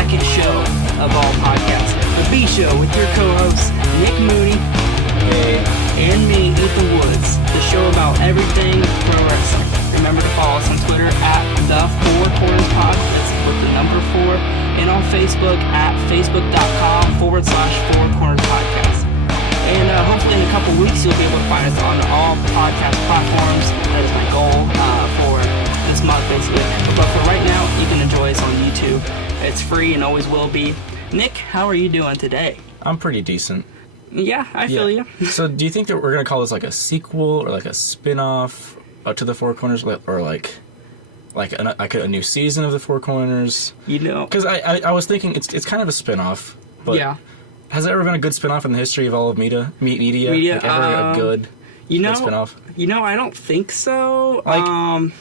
second show of all podcasts, The B Show, with your co-hosts, Nick Mooney and me, Ethan Woods. The show about everything pro wrestling. Remember to follow us on Twitter at The Four Corners Pod. That's with the number 4. And on Facebook at facebook.com/Four Corners Podcast. And hopefully in a couple weeks you'll be able to find us on all podcast platforms. That is my goal for this month, basically. But for right now, you can enjoy us on YouTube. It's free and always will be. Nick, how are you doing today? I'm pretty decent. Yeah, I feel you. So do you think that we're going to call this like a sequel or like a spin-off to the Four Corners, or like a new season of the Four Corners? You know, because I was thinking it's kind of a spin-off, but yeah. Has there ever been a good spin-off in the history of all of media? Like ever a good spin-off? You know, I don't think so. Like,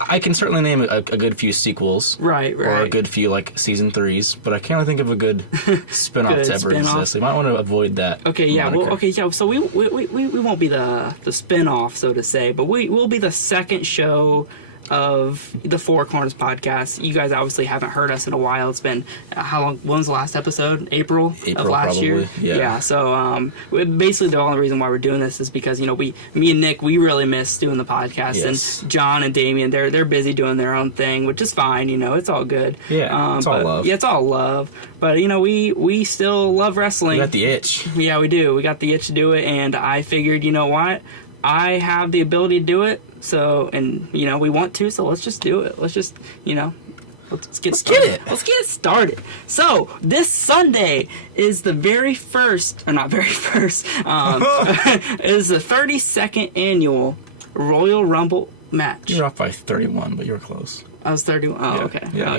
I can certainly name a good few sequels. Right. Or a good few, like, season 3s, but I can't really think of a good spin-off to ever exist. You might want to avoid that. Okay, yeah. Well, so we won't be the spin-off, so to say, but we'll be the second show of the Four Corners Podcast. You guys obviously haven't heard us in a while. It's been how long? When was the last episode? April of last year. Yeah. So basically the only reason why we're doing this is because me and Nick, we really miss doing the podcast. Yes. And John and Damien, they're busy doing their own thing, which is fine. It's all good. Yeah, it's all love. Yeah, it's all love. But we still love wrestling. We got the itch. Yeah, we do. We got the itch to do it, and I figured, you know what? I have the ability to do it. So, and we want to, so let's just do it. Let's just, let's get started. Let's get it started. So, this Sunday is the very first, or not very first, is the 32nd annual Royal Rumble match. You're off by 31, but you were close. I was 31. Oh, yeah. Okay. Yeah.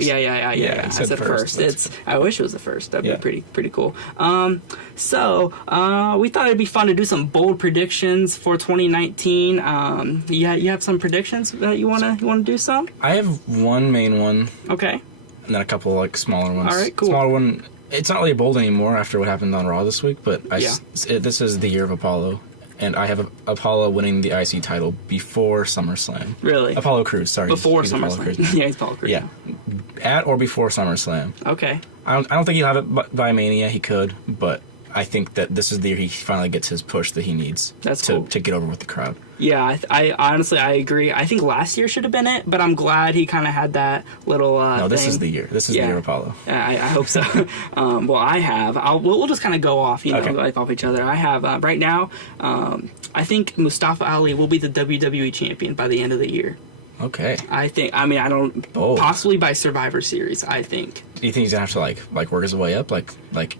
I said first. I wish it was the first. That'd be pretty cool. So we thought it'd be fun to do some bold predictions for 2019. You have some predictions that you wanna do some? I have one main one. Okay. And then a couple like smaller ones. All right, cool. Smaller one. It's not really bold anymore after what happened on Raw this week, but this is the year of Apollo. And I have Apollo winning the IC title before SummerSlam. Really? Apollo Crews, sorry. Before SummerSlam. Yeah, he's Apollo Crews. Yeah. At or before SummerSlam. Okay. I don't think he'll have it by Mania. He could, but I think that this is the year he finally gets his push that he needs to get over with the crowd. Yeah, I honestly, I agree. I think last year should have been it, but I'm glad he kind of had that little No, this thing. is the year. This is the year of Apollo. I hope so. Well, I have. We'll just kind of go off, off each other. I have, right now, I think Mustafa Ali will be the WWE champion by the end of the year. Okay. Possibly by Survivor Series, I think. Do you think he's gonna have to like work his way up, like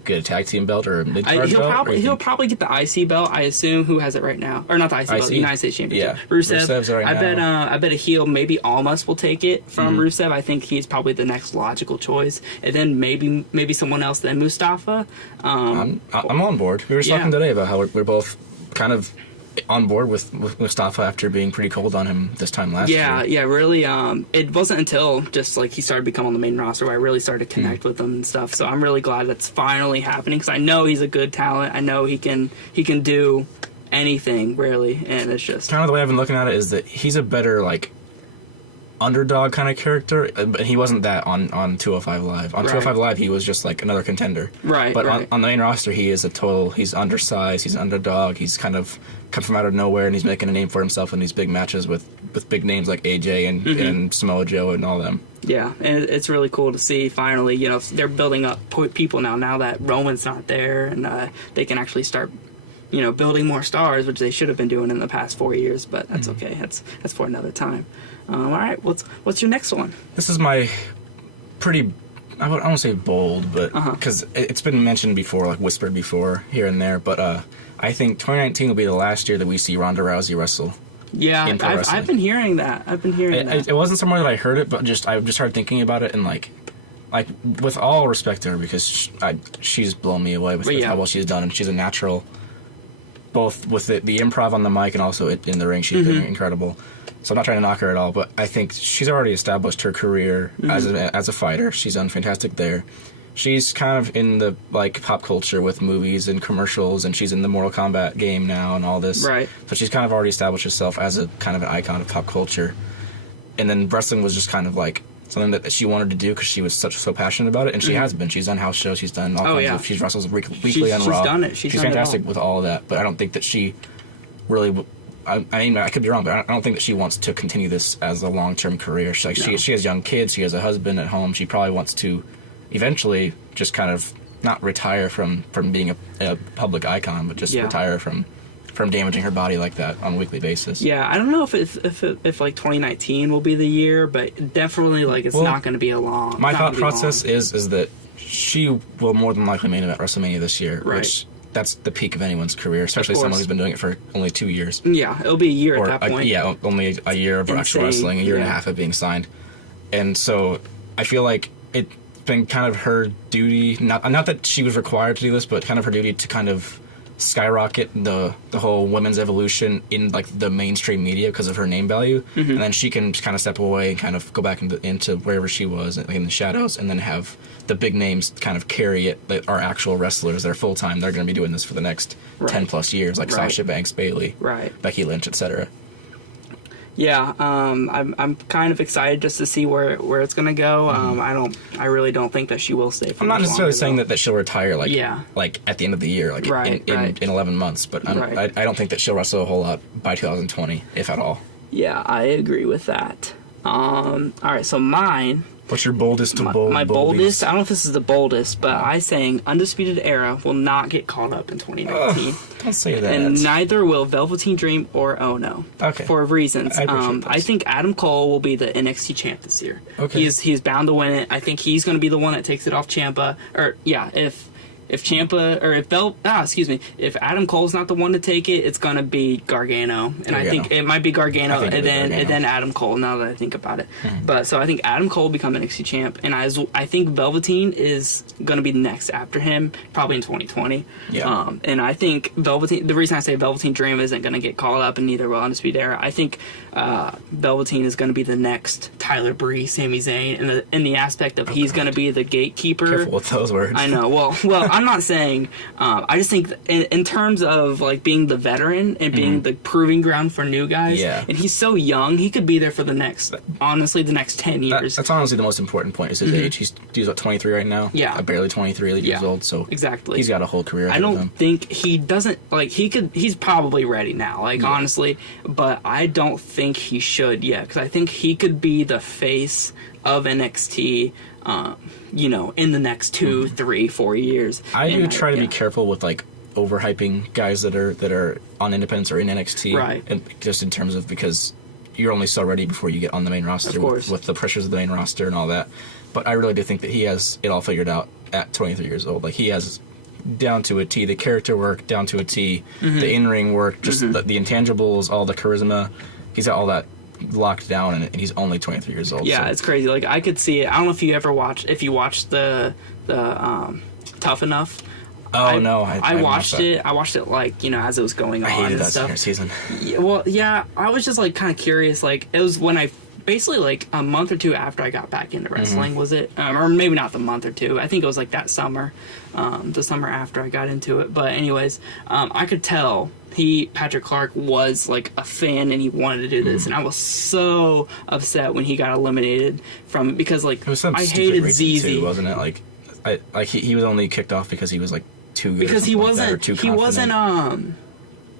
get a tag team belt or a mid-card belt? He'll probably get the IC belt. I assume. Who has it right now? Or not the IC belt, the United States Championship. Yeah, Rusev's right now. I bet a heel, maybe Almas will take it from Rusev. I think he's probably the next logical choice, and then maybe someone else. Then Mustafa. I'm on board. We were talking today about how we're both kind of on board with Mustafa after being pretty cold on him this time last year. Yeah, really. It wasn't until just like he started becoming on the main roster where I really started to connect with him and stuff. So I'm really glad that's finally happening because I know he's a good talent. I know he can do anything really, and it's just kind of the way I've been looking at it is that he's a better like underdog kind of character, but he wasn't that on 205 Live. On 205 Live, he was just like another contender. Right. But on the main roster, he's undersized, he's an underdog, he's kind of come from out of nowhere, and he's making a name for himself in these big matches with big names like AJ and Samoa Joe and all them. Yeah, and it's really cool to see finally, they're building up people now that Roman's not there, and they can actually start building more stars, which they should have been doing in the past 4 years, but that's okay. That's for another time. All right, what's your next one? This is my pretty, I won't say bold, but because it's been mentioned before, like whispered before here and there, but I think 2019 will be the last year that we see Ronda Rousey wrestle. Yeah, I've been hearing that. It wasn't somewhere that I heard it, but I just started thinking about it and like with all respect to her, because she's blown me away with how well she's done, and she's a natural, both with the improv on the mic and also in the ring. She's been incredible. So I'm not trying to knock her at all, but I think she's already established her career as a fighter. She's done fantastic there. She's kind of in the like pop culture with movies and commercials, and she's in the Mortal Kombat game now and all this. Right. So she's kind of already established herself as a kind of an icon of pop culture. And then wrestling was just kind of like something that she wanted to do because she was so passionate about it, and she has been. She's done house shows. She's done all kinds of. She's wrestles weekly on Raw. She's done it. She's done fantastic with all of that. But I don't think that she really. I mean, I could be wrong, but I don't think that she wants to continue this as a long-term career. She has young kids. She has a husband at home. She probably wants to eventually just kind of not retire from being a public icon, but just retire from damaging her body like that on a weekly basis. Yeah, I don't know if like 2019 will be the year, but definitely like it's not going to be a long. My thought process is that she will more than likely main event WrestleMania this year, which that's the peak of anyone's career, especially someone who's been doing it for only 2 years. Yeah, it'll be a year at that point. Only a year of actual wrestling, a year and a half of being signed, and so I feel like it's been kind of her duty, not that she was required to do this, but kind of her duty to kind of skyrocket the whole women's evolution in like the mainstream media because of her name value, and then she can kind of step away and kind of go back into wherever she was in the shadows, and then have the big names kind of carry it that are actual wrestlers that are full time. They're going to be doing this for the next 10 plus years, like Sasha Banks, Bayley, Becky Lynch, etc. Yeah, I'm kind of excited just to see where it's gonna go. I really don't think that she will stay. I'm not necessarily saying that she'll retire like at the end of the year, like in 11 months. But I don't think that she'll wrestle a whole lot by 2020, if at all. Yeah, I agree with that. All right, so mine. What's your boldest to My boldest? I don't know if this is the boldest, but I saying Undisputed Era will not get caught up in 2019. Don't say that. And neither will Velveteen Dream or Ono. Okay. For reasons. I think Adam Cole will be the NXT champ this year. Okay. He's bound to win it. I think he's going to be the one that takes it off Ciampa. If Adam Cole's not the one to take it, it's gonna be Gargano, and I think it might be Gargano, and then Adam Cole. Now that I think about it, but so I think Adam Cole will become NXT champ, and I think Velveteen is gonna be next after him, probably in 2020. Yeah. And I think Velveteen. The reason I say Velveteen Dream isn't gonna get called up, and neither will Undisputed Era. I think Velveteen is gonna be the next Tyler Breeze, Sami Zayn, in the aspect of he's gonna be the gatekeeper. Careful with those words. I know. Well. I'm not saying. I just think in terms of like being the veteran and being the proving ground for new guys. Yeah. And he's so young, he could be there for the next 10 years. That's honestly the most important point. Is his age. He's what, 23 right now. Yeah. Barely 23 years old. So exactly. He's got a whole career. I don't think he doesn't like. He's probably ready now. Like honestly, but I don't think he should yet because I think he could be the face of NXT. In the next 2, 3, 4 years. I do try to be careful with like overhyping guys that are on independents or in NXT, right? And just in terms of because you're only so ready before you get on the main roster with the pressures of the main roster and all that. But I really do think that he has it all figured out at 23 years old. Like he has down to a T the character work, down to a T the in-ring work, just the intangibles, all the charisma. He's got all that locked down, and he's only 23 years old. Yeah, so. It's crazy. Like I could see it. I don't know if you ever watched the Tough Enough. Oh no, I watched it. I watched it like as it was going on. I hated and that stuff. season. Yeah, I was just like kind of curious. Like it was when I basically like a month or two after I got back into wrestling. Was it or maybe not the month or two? I think it was like that summer, the summer after I got into it. But anyways, I could tell. Patrick Clark was like a fan and he wanted to do this, and I was so upset when he got eliminated from it because like I hated ZZ too, wasn't it? Like he was only kicked off because he was like too good because he wasn't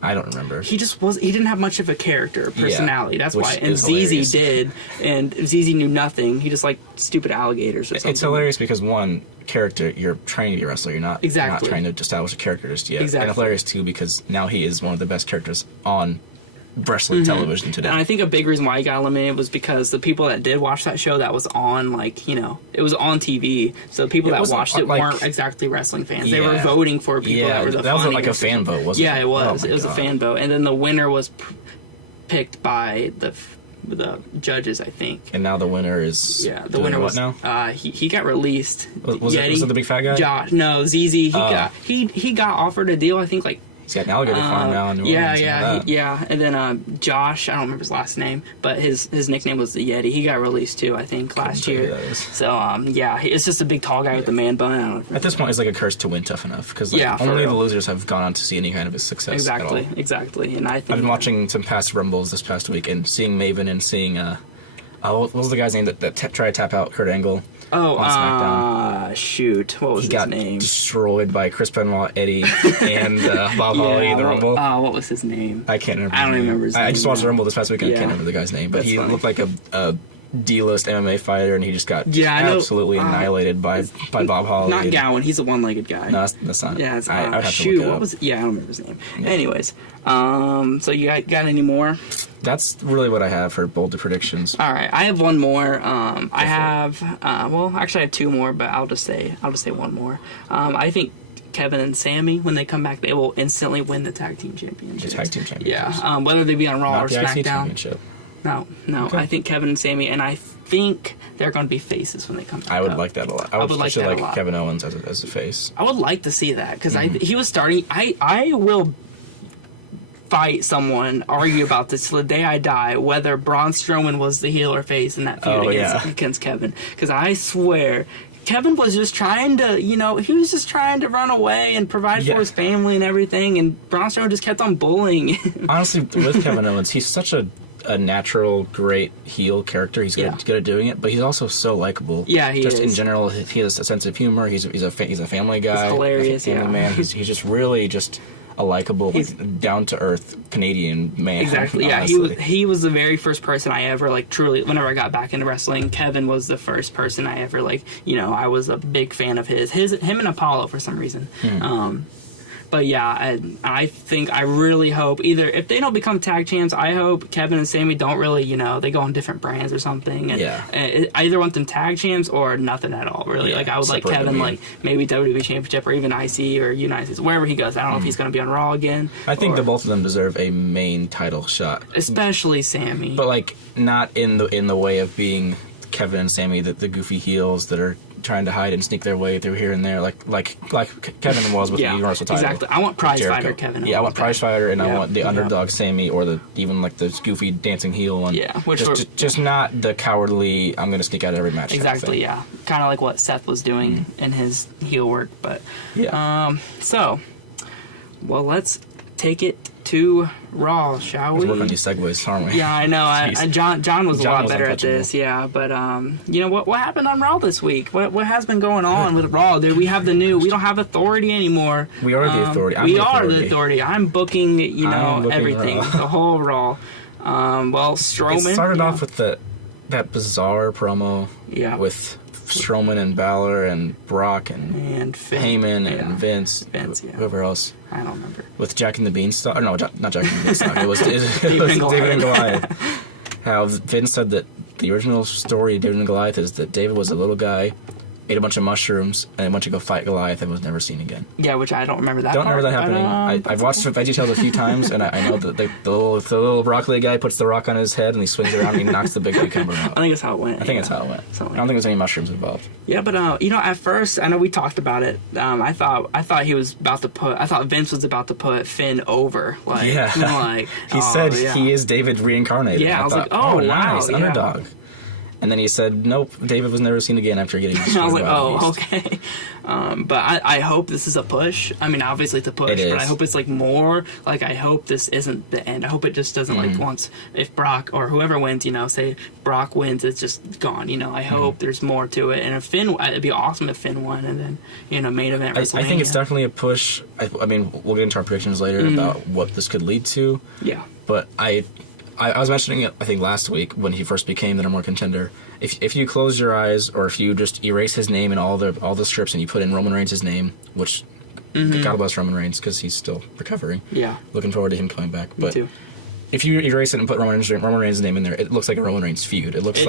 I don't remember. He just was. He didn't have much of a character, personality. That's why. And hilarious. ZZ did, and ZZ knew nothing. He just liked stupid alligators or something. It's hilarious because one character, you're trying to be a wrestler. You're not trying to establish a character just yet. Exactly. And hilarious too because now he is one of the best characters on wrestling television today. And I think a big reason why he got eliminated was because the people that did watch that show, that was on it was on TV. So the people that watched it weren't exactly wrestling fans. Yeah. They were voting for people that were the that was like a fan vote, wasn't it? Yeah, it was. It was a fan vote, and then the winner was picked by the judges, I think. And now the winner is the winner was what now? He got released. Was it the big fat guy? Josh, no, ZZ. He got offered a deal. I think like. He's got an alligator farm now in New Orleans. Yeah. And then Josh, I don't remember his last name, but his nickname was the Yeti. He got released too, I think, last year. So it's just a big tall guy with the man bun. At this point, it's like a curse to win Tough Enough because only the losers have gone on to see any kind of a success. Exactly. And I think I've been watching some past Rumbles this past week and seeing Maven and seeing What was the guy's name that tried to tap out Kurt Angle? Oh, on SmackDown? Shoot. What was his name? He got destroyed by Chris Benoit, Eddie, and Bob Holly in the Rumble. What was his name? I can't remember. I don't even remember his name. I just watched the Rumble this past weekend. I can't remember the guy's name. But he looked like a D-list MMA fighter, and he just got absolutely annihilated by Bob Holly. Not Gowan. He's a one-legged guy. No, that's not. Yeah, it's, I have to shoot. look it up. What was it? Yeah, I don't remember his name. Yeah. Anyways, so you got any more? That's really what I have for bold predictions. All right, I have one more. I have actually I have two more, but I'll just say one more. I think Kevin and Sammy, when they come back, they will instantly win the tag team championship. The tag team championship. Yeah, whether they be on Raw Not or the IC SmackDown. championship. No. Okay. I think Kevin and Sammy, and I think they're going to be faces when they come back. I would like that a lot. I would like that a lot. Kevin Owens as a face. I would like to see that because he was starting. I will fight someone, argue about this till the day I die, whether Braun Strowman was the heel or face in that feud against Kevin. Because I swear, Kevin was just trying to, he was just trying to run away and provide for his family and everything, and Braun Strowman just kept on bullying. Honestly, with Kevin Owens, he's such a natural, great heel character. He's good at doing it, but he's also so likable. Yeah, he is. Just in general, he has a sense of humor. He's a family guy. He's hilarious, family man. He's just really just a likable, down to earth Canadian man. Exactly. Yeah, he was the very first person I ever truly. Whenever I got back into wrestling, Kevin was the first person I ever I was a big fan of his. Him and Apollo for some reason. But yeah, I really hope either if they don't become tag champs, I hope Kevin and Sammy don't really, they go on different brands or something. And I either want them tag champs or nothing at all, really. I would like Kevin, maybe WWE Championship or even IC or United States, wherever he goes. I don't know if he's going to be on Raw again. I think that both of them deserve a main title shot. Especially Sammy. But, not in the way of being Kevin and Sammy, the goofy heels that are trying to hide and sneak their way through here and there, like Kevin was with the Universal title. Exactly. I want prize fighter Kevin. I want prize fighter, and I want the underdog Sammy, or the goofy dancing heel one. Yeah, just not the cowardly. I'm going to sneak out of every match. Exactly. Yeah, kind of like what Seth was doing in his heel work. But let's take it to Raw, shall we? We're working on these segues, aren't we? Yeah, I know. John was a lot better at this. Yeah, but what happened on Raw this week? What has been going on with Raw? Dude, we don't have authority anymore. We are the authority. The authority. I'm booking, everything, Raw. the whole Raw. Strowman. It started off with that bizarre promo. Yeah. With Strowman and Balor and Brock and Heyman and Vince, whoever else. I don't remember. With Jack and the Beanstalk. Or no, not Jack and the Beanstalk. It was David and Goliath. How Vince said that the original story of David and Goliath is that David was a little guy, ate a bunch of mushrooms, and went to go fight Goliath and was never seen again. Yeah, which I don't remember that. Don't remember that happening. I've watched VeggieTales a few times, and I know that the little broccoli guy puts the rock on his head and he swings around and he knocks the big cucumber out. I think that's how it went. I think that's how it went. I don't think there's any mushrooms involved. Yeah, but at first, I know we talked about it. I thought he was about to I thought Vince was about to put Finn over. He said he is David reincarnated. Yeah, I was like, oh wow, nice, underdog. And then he said, nope, David was never seen again after getting destroyed. I was like, oh, okay. But I hope this is a push. I mean, obviously it's a push, but I hope it's more. I hope this isn't the end. I hope it just doesn't once, if Brock or whoever wins, say Brock wins, it's just gone. I hope there's more to it. And if Finn, it'd be awesome if Finn won and then, main event WrestleMania. I think it's definitely a push. I mean, we'll get into our predictions later about what this could lead to. Yeah. But I was mentioning it, I think, last week when he first became the number one contender. If you close your eyes, or if you just erase his name in all the scripts and you put in Roman Reigns' name, which God bless Roman Reigns because he's still recovering. Yeah. Looking forward to him coming back. Me too. If you erase it and put Roman Reigns' name in there, it looks like a Roman Reigns feud. It looks he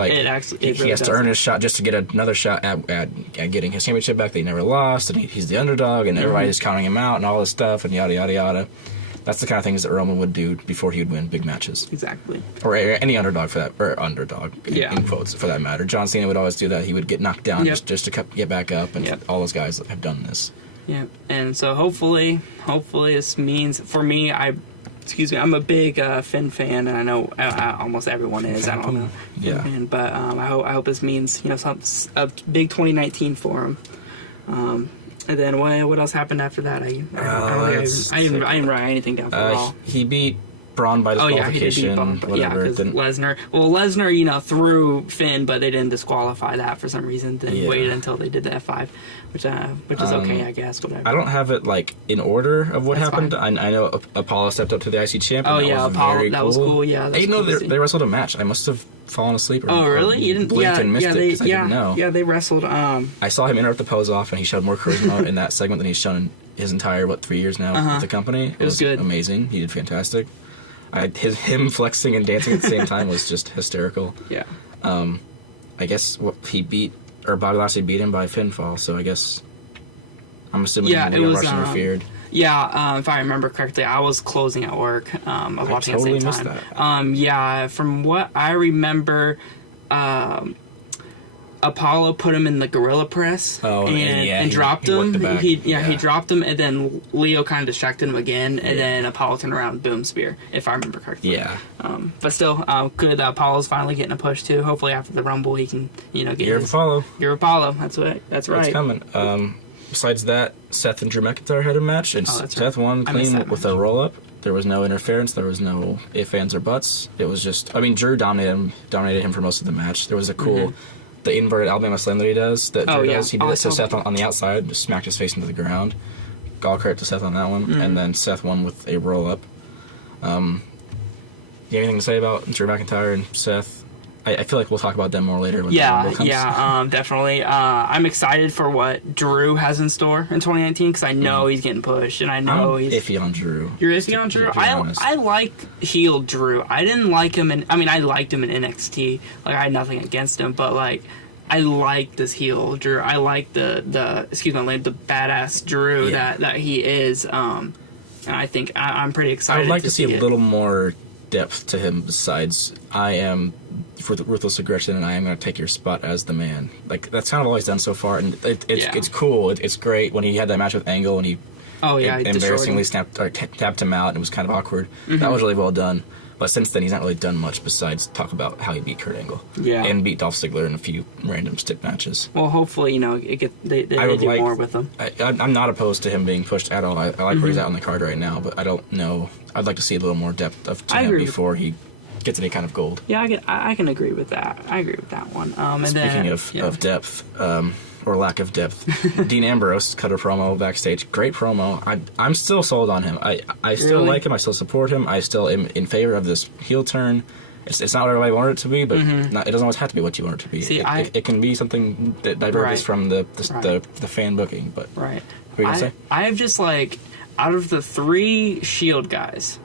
has to earn his shot just to get another shot at getting his championship back that he never lost, and he's the underdog, and everybody's counting him out and all this stuff, and yada, yada, yada. That's the kind of things that Roman would do before he would win big matches. Exactly. Or any underdog for that, or underdog, in quotes, for that matter. John Cena would always do that. He would get knocked down just to get back up, and all those guys have done this. Yeah, and so hopefully this means, for me, I'm a big Finn fan, and I know almost everyone is. I don't know. Yeah. But I hope this means, a big 2019 for him. And then what else happened after that? I didn't write anything down for all. He beat Braun by Oh yeah, he did beat disqualification, Braun. Yeah, whatever. because Then, Lesnar, threw Finn, but they didn't disqualify that for some reason. They waited until they did the F5, which is okay, I guess. Whatever. I don't have it in order of what That's happened. fine. I know Apollo stepped up to the IC champ. And Oh that yeah, was Apollo. very That cool. was cool. Yeah. I didn't know they wrestled a match. I must have fallen asleep. Oh really? You didn't? Blinked and missed it because I didn't know. Yeah, they wrestled. I saw him interrupt the pose off, and he showed more charisma in that segment than he's shown in his entire 3 years now with the company. It was good. Amazing. He did fantastic. Him flexing and dancing at the same time was just hysterical. Yeah. I guess Bobby Lashley beat him by pinfall. So I guess I'm assuming Yeah, it was Rush interfered. Yeah, if I remember correctly, I was closing at work. I was watching totally at the missed same time. Yeah, from what I remember, Apollo put him in the gorilla press and dropped him. He dropped him, and then Leo kind of distracted him again, and then Apollo turned around, boom, spear, if I remember correctly. Yeah. But still, good. Apollo's finally getting a push too. Hopefully after the Rumble, he can get Year of Apollo. Year of Apollo. That's right. That's right. It's coming. Besides that, Seth and Drew McIntyre had a match, and Seth won clean with a roll up. There was no interference. There was no ifs, ands, or buts. It was just, Drew dominated him for most of the match. There was a cool. The inverted Alabama slam that he does, Drew does, he did it to Seth on the outside, just smacked his face into the ground. All credit to Seth on that one. And then Seth won with a roll-up. You have anything to say about Drew McIntyre and Seth? I feel like we'll talk about them more later when the Rumble comes. Definitely. I'm excited for what Drew has in store in 2019 because I know he's getting pushed, and I know he's iffy on Drew. You're iffy on Drew? I like heel Drew. I didn't like him I liked him in NXT. I had nothing against him, but I like this heel Drew. I like the badass Drew that he is. And I think I'm pretty excited. I would like to see a little more depth to him besides I am ruthless aggression and I am going to take your spot as the man. That's kind of all he's done so far, and it's cool. It's great when he had that match with Angle and he embarrassingly tapped him out and it was kind of awkward. That was really well done. But since then, he's not really done much besides talk about how he beat Kurt Angle. Yeah. And beat Dolph Ziggler in a few random stick matches. Well, hopefully, they do more with him. I'm not opposed to him being pushed at all. I like where he's at on the card right now, but I don't know. I'd like to see a little more depth to him before he gets any kind of gold. Yeah, I can agree with that. I agree with that one. Speaking of depth, or lack of depth, Dean Ambrose cut a promo backstage. Great promo. I'm still sold on him. I still like him. I still support him. I still am in favor of this heel turn. It's not what everybody wanted it to be, but it doesn't always have to be what you want it to be. See, it can be something that diverges from the fan booking. But right. What are you gonna say? I have just out of the 3 Shield guys,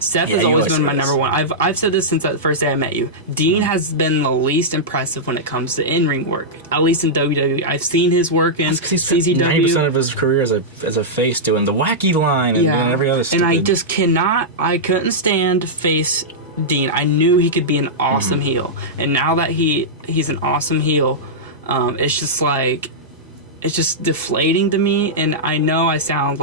Seth has always been my number one. I've said this since that first day I met you. Dean has been the least impressive when it comes to in-ring work, at least in WWE. I've seen his work in CZW. 90% of his career as a face doing the wacky line and doing every other stupid... And I just I couldn't stand face Dean. I knew he could be an awesome heel. And now that he's an awesome heel, it's just it's just deflating to me. And I know I sound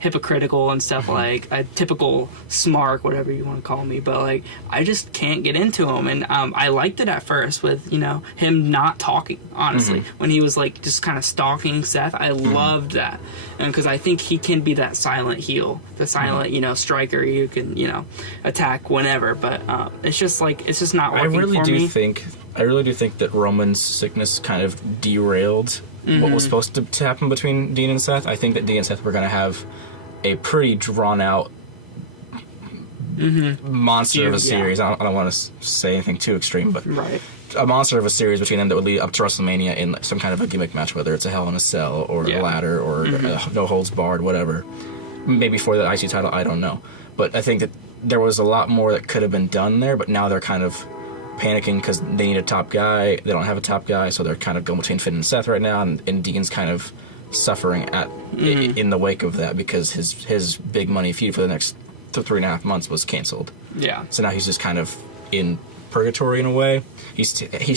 hypocritical and stuff, a typical smark, whatever you want to call me, but I just can't get into him. And I liked it at first with him not talking, honestly, when he was just kind of stalking Seth. I loved that, and because I think he can be that silent heel, the silent striker you can attack whenever, but it's just not working for me. I really do think that Roman's sickness kind of derailed what was supposed to happen between Dean and Seth. I think that Dean and Seth were going to have a pretty drawn-out monster of a series. I don't want to say anything too extreme, but a monster of a series between them that would lead up to WrestleMania in some kind of a gimmick match, whether it's a Hell in a Cell or a ladder or no holds barred, whatever. Maybe for the IC title, I don't know. But I think that there was a lot more that could have been done there, but now they're kind of panicking because they need a top guy. They don't have a top guy, so they're kind of going between Finn and Seth right now, and Dean's kind of suffering in the wake of that because his big money feud for the next 3.5 months was canceled. Yeah. So now he's just kind of in purgatory in a way. He's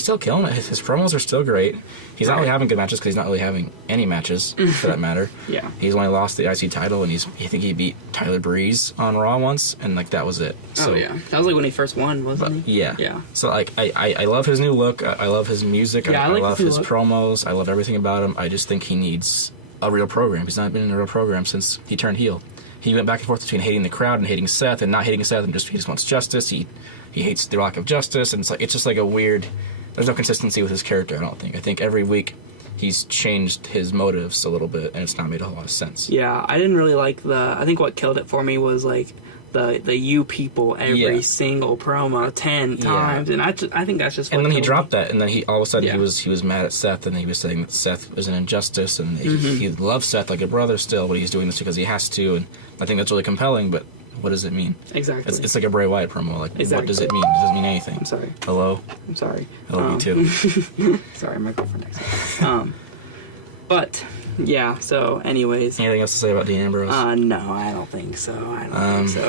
still killing it. His promos are still great. He's not really having good matches because he's not really having any matches for that matter. Yeah. He's only lost the IC title, and I think he beat Tyler Breeze on Raw once, and that was it. So, that was when he first won, wasn't he? Yeah. Yeah. So I love his new look. I love his music. I love his promos. I love everything about him. I just think he needs a real program. He's not been in a real program since he turned heel. he went back and forth between hating the crowd and hating Seth and not hating Seth and he just wants justice. He hates the lack of justice, and it's just like a weird. There's no consistency with his character. I don't think. I think every week he's changed his motives a little bit, and it's not made a whole lot of sense. Yeah, I didn't really like I think what killed it for me was like the you people every single promo 10 times, and I think that's just. And then he dropped that, and then he all of a sudden he was mad at Seth, and he was saying that Seth was an injustice, and he loves Seth like a brother still, but he's doing this because he has to, and I think that's really compelling. But what does it mean? Exactly. It's like a Bray Wyatt promo. Like, what does it mean? It doesn't mean anything. I'm sorry. Hello. I'm sorry. Hello, you too. Sorry, my girlfriend next. But yeah. So, anyways. Anything else to say about Dean Ambrose? No, I don't think so.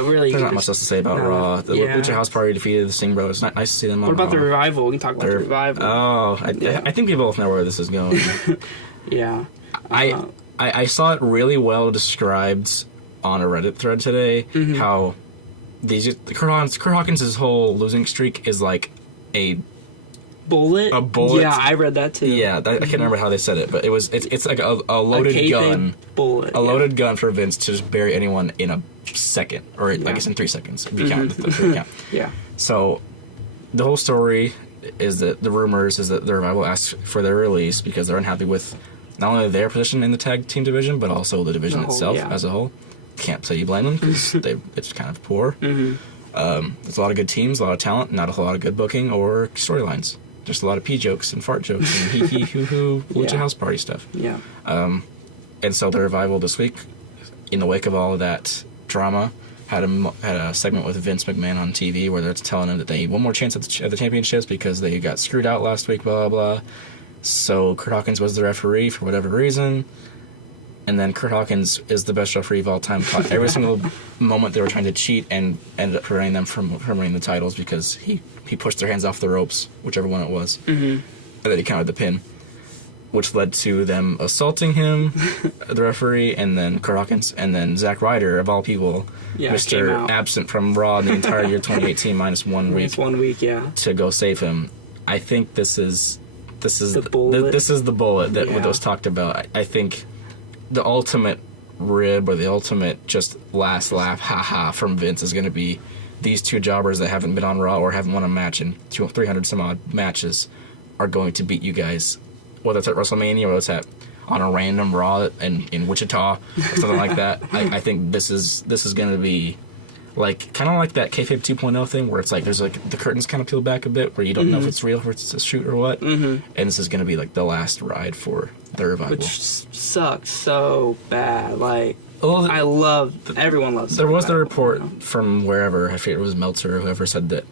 Really, there's not much else to say about Raw. The Lucha House Party defeated the Singh Brothers. Nice to see them on What about Raw. the Revival? We can talk about the Revival. Oh, I think we both know where this is going. Yeah. I saw it really well described on a Reddit thread today, how Kurt Hawkins' whole losing streak is like a bullet. A bullet. Yeah, I read that too. Yeah, I can't remember how they said it, but it's like a loaded gun. Bullet. A loaded gun for Vince to just bury anyone in a second, or I guess in 3 seconds if you count the three count. Yeah. So the whole story is that the rumors is that the Revival asked for their release because they're unhappy with not only their position in the tag team division, but also the division itself as a whole. Can't say you blame them because it's kind of poor. There's a lot of good teams, a lot of talent, not a whole lot of good booking or storylines. Just a lot of pee jokes and fart jokes and hee hee hoo hoo Lucha House Party stuff. Yeah. And so the Revival this week, in the wake of all of that drama, had a segment with Vince McMahon on TV where they're telling him that they need one more chance at the championships because they got screwed out last week, blah, blah, blah. So Kurt Hawkins was the referee for whatever reason. And then Kurt Hawkins is the best referee of all time. Caught every single moment they were trying to cheat and ended up preventing them from winning the titles because he pushed their hands off the ropes, whichever one it was. And then he counted the pin, which led to them assaulting him, the referee, and then Kurt Hawkins, and then Zack Ryder, of all people, Mr. Absent from Raw in the entire year 2018 minus 1 week. 1 week, to go save him. I think this is the bullet. This is the bullet that was talked about. I think the ultimate rib or the ultimate just last laugh, haha, from Vince is going to be these two jobbers that haven't been on Raw or haven't won a match in 300 some odd matches are going to beat you guys, whether it's at WrestleMania or it's on a random Raw in Wichita or something like that. I think this is going to be like kind of like that kayfabe 2.0 thing where it's like there's like the curtains kind of peel back a bit where you don't know if it's real, if it's a shoot or what. And this is going to be like the last ride for the Revival, which sucks so bad. Like, everyone loves. There was the report from wherever, I forget it was Meltzer or whoever, said that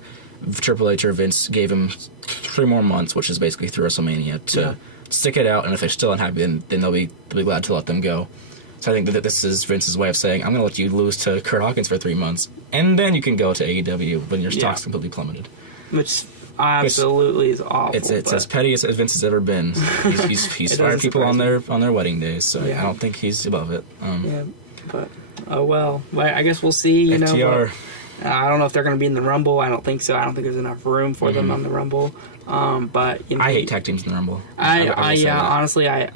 Triple H or Vince gave him 3 more months, which is basically through WrestleMania, to stick it out, and if they're still unhappy, then they'll be glad to let them go. So I think that this is Vince's way of saying, I'm going to let you lose to Kurt Hawkins for 3 months, and then you can go to AEW when your stock's completely plummeted. Which absolutely is awful. It's as petty as Vince has ever been. He's fired people on their wedding days, so I don't think he's above it. But oh well. I guess we'll see. You FTR. know, I don't know if they're going to be in the Rumble. I don't think so. I don't think there's enough room for them on the Rumble. But you know, I hate tag teams in the Rumble. Honestly, I'm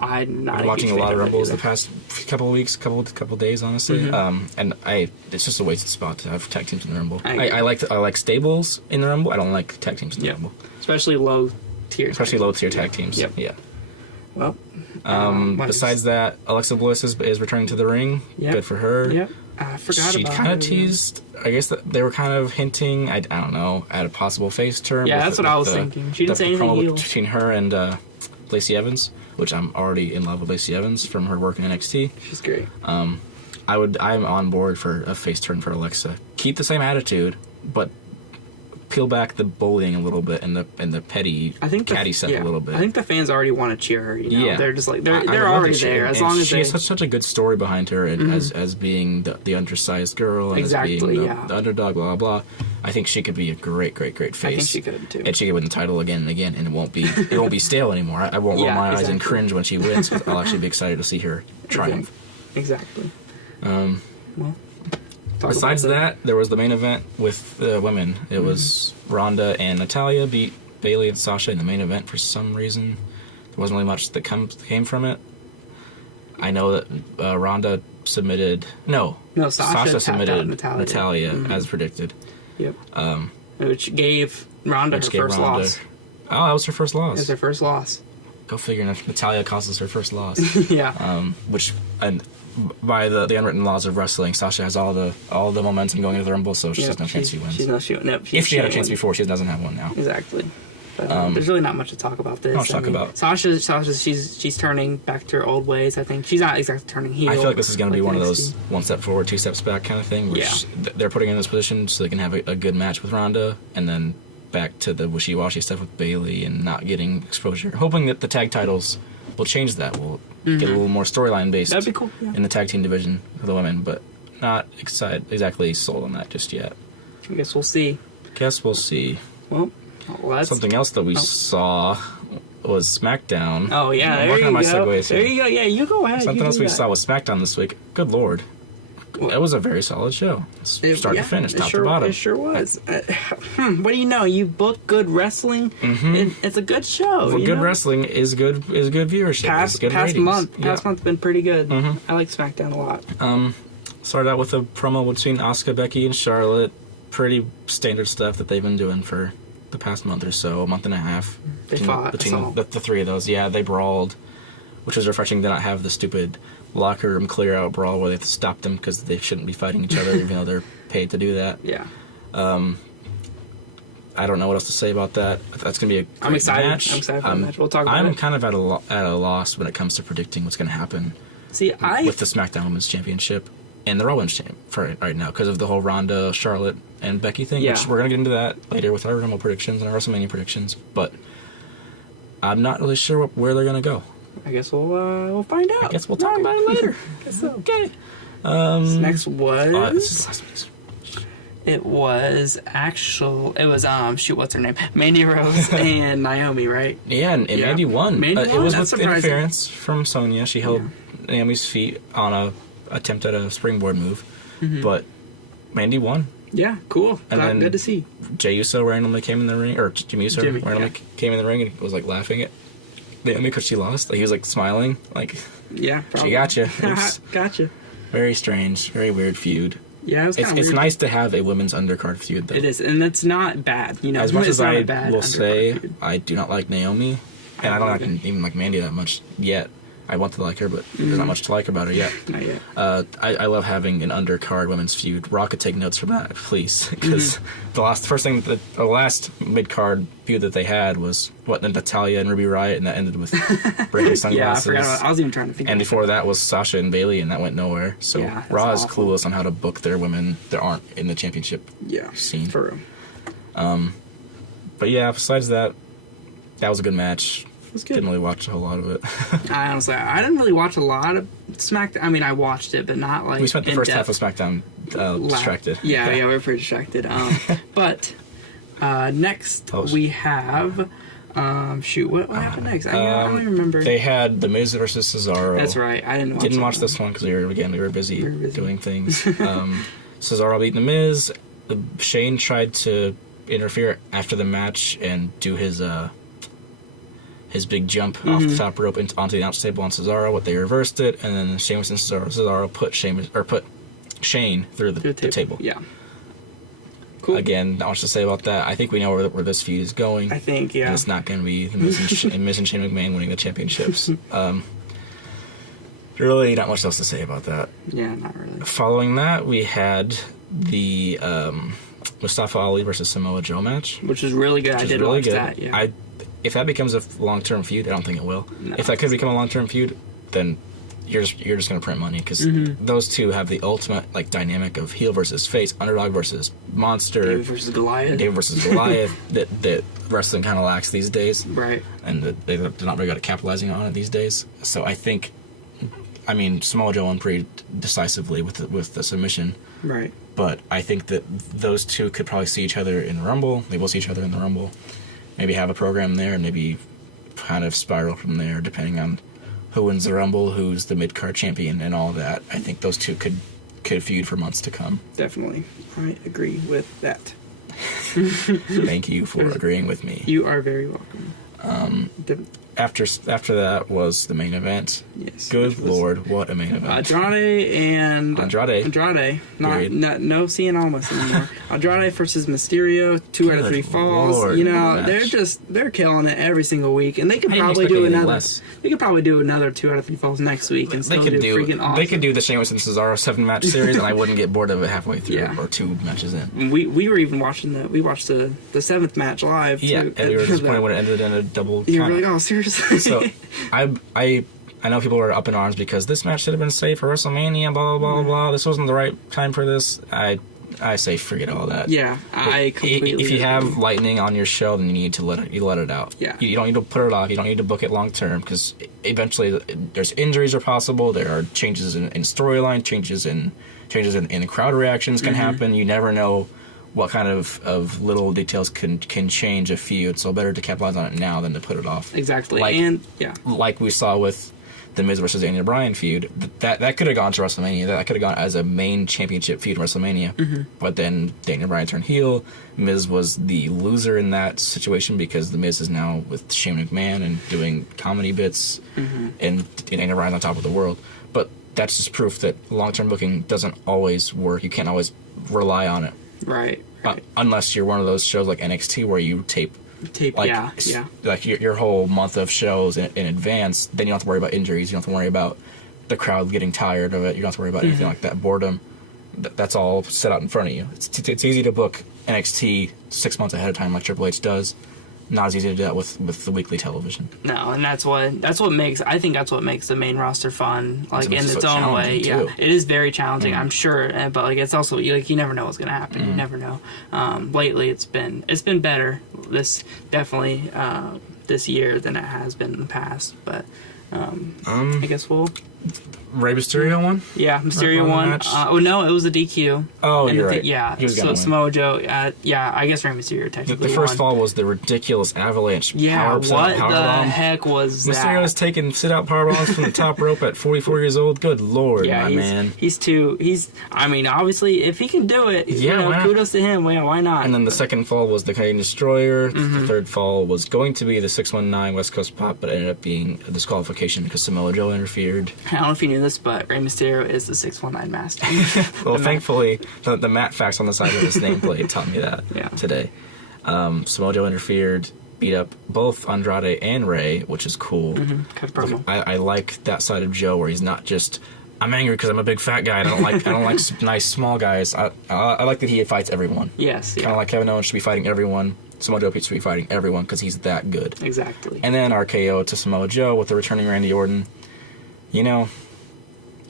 not. I've been watching a lot of Rumbles the past couple of weeks, couple days, honestly. And it's just a wasted spot to have tag teams in the Rumble. I like stables in the Rumble. I don't like tag teams in the Rumble, especially low tier tag teams. Yep. Yeah. Well, besides that, Alexa Bliss is returning to the ring. Yep. Good for her. Yep. I forgot about her. She kind of teased. I guess that they were kind of hinting. I don't know, at a possible face turn. Yeah, that's what I was thinking. She didn't say anything between her and Lacey Evans, which I'm already in love with Lacey Evans from her work in NXT. She's great. I'm on board for a face turn for Alexa. Keep the same attitude, but peel back the bullying a little bit and the petty catty stuff a little bit. I think the fans already want to cheer her. You know? They're just like they're already there. As long as she has such a good story behind her, and as being the undersized girl, and as being the underdog, blah blah blah. I think she could be a great face. I think she could too. And she could win the title again and again, and it won't be stale anymore. I won't roll my eyes and cringe when she wins. Cause I'll actually be excited to see her triumph. Exactly. Well. Besides that, there was the main event with the women. It was Ronda and Natalya beat Bayley and Sasha in the main event for some reason. There wasn't really much that came from it. I know that Ronda submitted. No, Sasha submitted Natalya as predicted. Yep. Which gave Ronda her first loss. Oh, that was her first loss. It was her first loss. Go figure. Natalya causes her first loss. Yeah. Which, and by the unwritten laws of wrestling, Sasha has all the momentum going into the Rumble, so she has no chance she wins. She's no shooting. Nope, if she had a chance before, she doesn't have one now. Exactly. But, there's really not much to talk about this. Sasha, she's turning back to her old ways. I think she's not exactly turning heel. I feel like this is going to be one of those one step forward, two steps back kind of thing. Which they're putting her in this position so they can have a good match with Ronda, and then back to the wishy-washy stuff with Bayley and not getting exposure. Hoping that the tag titles will change that. We'll get a little more storyline based. That'd be cool. Yeah. In the tag team division for the women, but not exactly sold on that just yet. I guess we'll see. Well, something else that we saw was SmackDown. Oh yeah, there you go. There you go. Yeah, you go ahead. Something else we saw was SmackDown this week. Good lord. It was a very solid show. Start to finish, top to bottom. It sure was. What do you know? You book good wrestling, it's a good show. Well, good wrestling is good viewership. Past month's been pretty good. I like SmackDown a lot. Started out with a promo between Asuka, Becky, and Charlotte. Pretty standard stuff that they've been doing for the past month or so, a month and a half. They fought. Between the three of those. Yeah, they brawled, which was refreshing to not have the stupid locker room clear out brawl where they have to stop them because they shouldn't be fighting each other even though they're paid to do that. Yeah. I don't know what else to say about that. That's going to be a great I'm excited. match. I'm excited for the match. We'll talk about it. I'm kind of at a loss when it comes to predicting what's going to happen with the SmackDown Women's Championship and the Raw Women's Championship for right now because of the whole Ronda, Charlotte, and Becky thing, which we're going to get into that later with our Rumble predictions and our WrestleMania predictions, but I'm not really sure where they're going to go. I guess we'll find out. I guess we'll talk about it later. Guess so. Okay. Next was... this is last week's. It was what's her name? Mandy Rose and Naomi, right? Yeah, and Mandy won. Mandy won? It was That's with surprising. interference from Sonya. She held Naomi's feet on a attempt at a springboard move, but Mandy won. Yeah, cool. Good to see. Jey Uso randomly came in the ring, or Jimmy Uso randomly came in the ring and was like laughing at Naomi because she lost. Like he was like smiling, like probably. She got you. Gotcha. Very strange, very weird feud. Yeah, it's weird. Nice to have a women's undercard feud, though. It is, and it's not bad. You know, as much as I will say, feud. I do not like Naomi, and I don't even like Mandy that much yet. I want to like her, but there's not much to like about her yet. Not yet. I love having an undercard women's feud. Raw could take notes from that, please, because the last mid-card feud that they had was Natalya and Ruby Riott, and that ended with breaking sunglasses. Yeah, I forgot about it. I was even trying to think. And before that was Sasha and Bayley, and that went nowhere. So Raw is clueless on how to book their women that aren't in the championship scene. For real. But yeah, besides that, that was a good match. Good. Didn't really watch a whole lot of it. I didn't really watch a lot of SmackDown. I mean, I watched it, but not like. We spent the first half of SmackDown distracted. Yeah, we were pretty distracted. But next we have. What happened next? I don't even remember. They had The Miz versus Cesaro. That's right. I didn't watch this one because we were busy doing things. Cesaro beat The Miz. Shane tried to interfere after the match and do his big jump off the top rope onto the announce table on Cesaro. What they reversed it, and then Sheamus and Cesaro put Shane through the table. Yeah. Cool. Again, not much to say about that. I think we know where this feud is going. I think, yeah. And it's not going to be the Miz and Shane McMahon winning the championships. Really, not much else to say about that. Yeah, not really. Following that, we had the Mustafa Ali versus Samoa Joe match, which was really good. I did really watch that. Yeah. If that becomes a long-term feud, I don't think it will. No, if that could become a long-term feud, then you're just going to print money because those two have the ultimate dynamic of heel versus face, underdog versus monster, David versus Goliath that wrestling kind of lacks these days, right? And they're not very good at capitalizing on it these days. So I think, Samoa Joe won pretty decisively with the submission, right? But I think that those two could probably see each other in the Rumble. They will see each other in the Rumble. Maybe have a program there, and maybe kind of spiral from there, depending on who wins the Rumble, who's the mid-card champion, and all that. I think those two could feud for months to come. Definitely. I agree with that. Thank you for agreeing with me. You are very welcome. After that was the main event. Yes. Good Lord, what a main event. Andrade. Not no Cien Almas anymore. Andrade versus Mysterio, 2 out of 3 falls. Lord, they're killing it every single week, and they could probably do another. We could probably do another 2 out of 3 falls next week, and still do freaking awesome. They could do the Sheamus and Cesaro 7-match series, and I wouldn't get bored of it halfway through or 2 matches in. We were even watching we watched the 7th match live. Yeah, and we were disappointed when it ended in a double. You were like, oh, seriously. So I know people are up in arms because this match should have been saved for WrestleMania, blah, blah, blah, blah. This wasn't the right time for this. I say forget all that. Yeah, I completely If you have lightning on your show, then you need to let it out. Yeah. You don't need to put it off. You don't need to book it long term because eventually there's injuries are possible. There are changes in storyline, changes in crowd reactions can happen. You never know what kind of little details can change a feud. So better to capitalize on it now than to put it off. Exactly. Like we saw with the Miz versus Daniel Bryan feud, that could have gone to WrestleMania. That could have gone as a main championship feud in WrestleMania. But then Daniel Bryan turned heel. Miz was the loser in that situation because the Miz is now with Shane McMahon and doing comedy bits, and Daniel Bryan's on top of the world. But that's just proof that long-term booking doesn't always work. You can't always rely on it. Right. Unless you're one of those shows like NXT where you tape like, like your whole month of shows in advance, then you don't have to worry about injuries. You don't have to worry about the crowd getting tired of it. You don't have to worry about anything like that. Boredom. That's all set out in front of you. It's easy to book NXT 6 months ahead of time like Triple H does. Not as easy to do that with the weekly television. No, and that's what makes the main roster fun, like in its own way. Too. Yeah, it is very challenging, I'm sure, but like it's also you never know what's gonna happen. You never know. Lately, it's been better. This definitely this year than it has been in the past, but I guess we'll. Rey Mysterio won? Yeah, Mysterio won. No, it was the DQ. Oh, you're right. Yeah, he was gonna win. Samoa Joe. I guess Rey Mysterio technically The first won. fall was the ridiculous avalanche. Yeah, what the bomb. heck was that? Mysterio's taking sit-out powerbombs from the top rope at 44 years old. Good Lord, man. Obviously, if he can do it, kudos to him. Why not? And then the second fall was the Canadian Destroyer. The third fall was going to be the 619 West Coast Pop, but ended up being a disqualification because Samoa Joe interfered. I don't know if you knew this, but Rey Mysterio is the 619 master. Well, thankfully, the Matt facts on the side of his nameplate taught me that today. Samoa Joe interfered, beat up both Andrade and Rey, which is cool. I like that side of Joe where he's not just, I'm angry because I'm a big fat guy. I don't like nice small guys. I like that he fights everyone. Yes. Kind of like Kevin Owens should be fighting everyone. Samoa Joe should be fighting everyone because he's that good. Exactly. And then RKO to Samoa Joe with the returning Randy Orton. It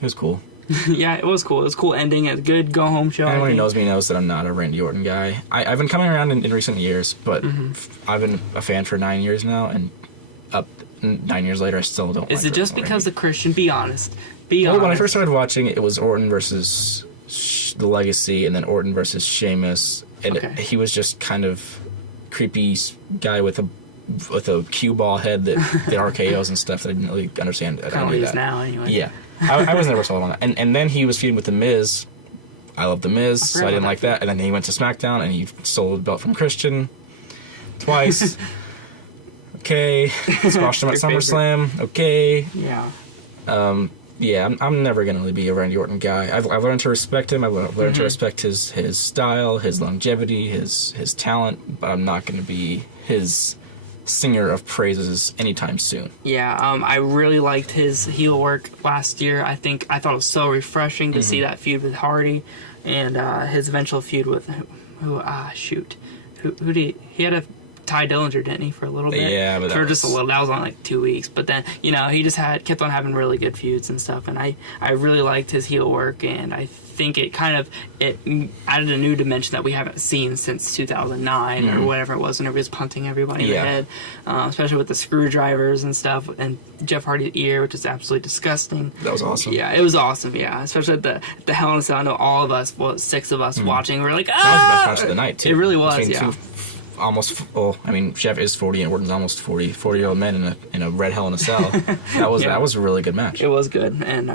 was cool. Yeah, it was cool. It was a cool ending. A good go-home show. Anyone who knows me knows that I'm not a Randy Orton guy. I've been coming around in recent years, but I've been a fan for 9 years now, and up 9 years later, I still don't. Is it just because of Christian? Be honest. When I first started watching it was Orton versus The Legacy, and then Orton versus Sheamus, and he was just kind of creepy guy with a cue ball head that the RKOs and stuff that I didn't really understand. Kind of is now, anyway. Yeah. I was never sold on that. And then he was feuding with The Miz. I love The Miz, so I didn't like that. And then he went to SmackDown, and he stole the belt from Christian twice. Okay. Squashed him at SummerSlam. Okay. Yeah. I'm never going to be a Randy Orton guy. I've learned to respect him. I've learned to respect his style, his longevity, his talent, but I'm not going to be his singer of praises anytime soon. Yeah, I really liked his heel work last year. I thought it was so refreshing to see that feud with Hardy, and his eventual feud with who did he had a Ty Dillinger, didn't he, for a little bit? Yeah, but just a little. That was on like 2 weeks, but then he just kept on having really good feuds and stuff, and I really liked his heel work, and I think it added a new dimension that we haven't seen since 2009 or whatever it was, whenever he was punting everybody in the head, especially with the screwdrivers and stuff, and Jeff Hardy's ear, which is absolutely disgusting. That was awesome. Yeah, it was awesome. Yeah, especially at the Hell in a Cell. I know all of us, 6 of us watching, we were like, That was the best match of the night too. It really was. Between yeah. two Jeff is 40 and Orton's almost 40. 40-year-old men in a red Hell in a Cell. That was a really good match. It was good, and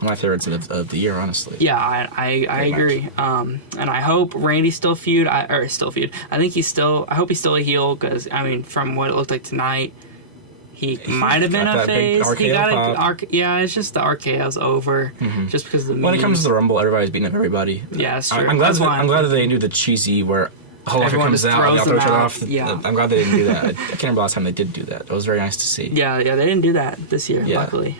my favorites of the year, honestly. Yeah, I agree. And I hope Randy's still feud. I think I hope he's still a heel because from what it looked like tonight, he might have been a face. He got it's just the RKO's over, just because of the memes. When it comes to the Rumble, everybody's beating up everybody. Yeah, that's true. I'm glad that they didn't do the cheesy where Hulk comes out and they all throw each other off. I'm glad they didn't do that. I can't remember the last time they did do that. It was very nice to see. Yeah, they didn't do that this year, luckily.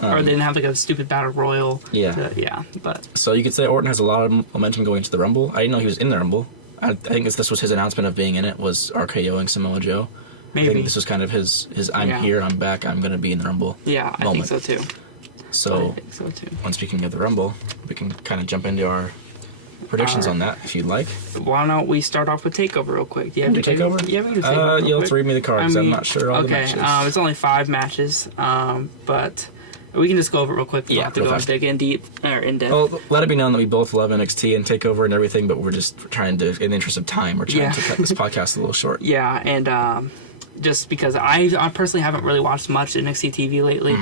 Or they didn't have like a stupid battle royal. But so you could say Orton has a lot of momentum going into the Rumble. I didn't know he was in the Rumble. I think this was his announcement of being in it, was RKOing Samoa Joe. Maybe. I think this was kind of his I'm here, I'm back, I'm going to be in the Rumble moment. I think so too. So, when speaking of the Rumble, we can kind of jump into our predictions on that, if you'd like. Why don't we start off with TakeOver real quick? Do you have to TakeOver? Yeah, we can do TakeOver. Let's read me the cards. I'm not sure all the matches. It's only 5 matches, but we can just go over it real quick. We don't have to go in depth. Well, let it be known that we both love NXT and TakeOver and everything, but we're just trying to, in the interest of time, we're trying to cut this podcast a little short. Yeah, and just because I personally haven't really watched much NXT TV lately,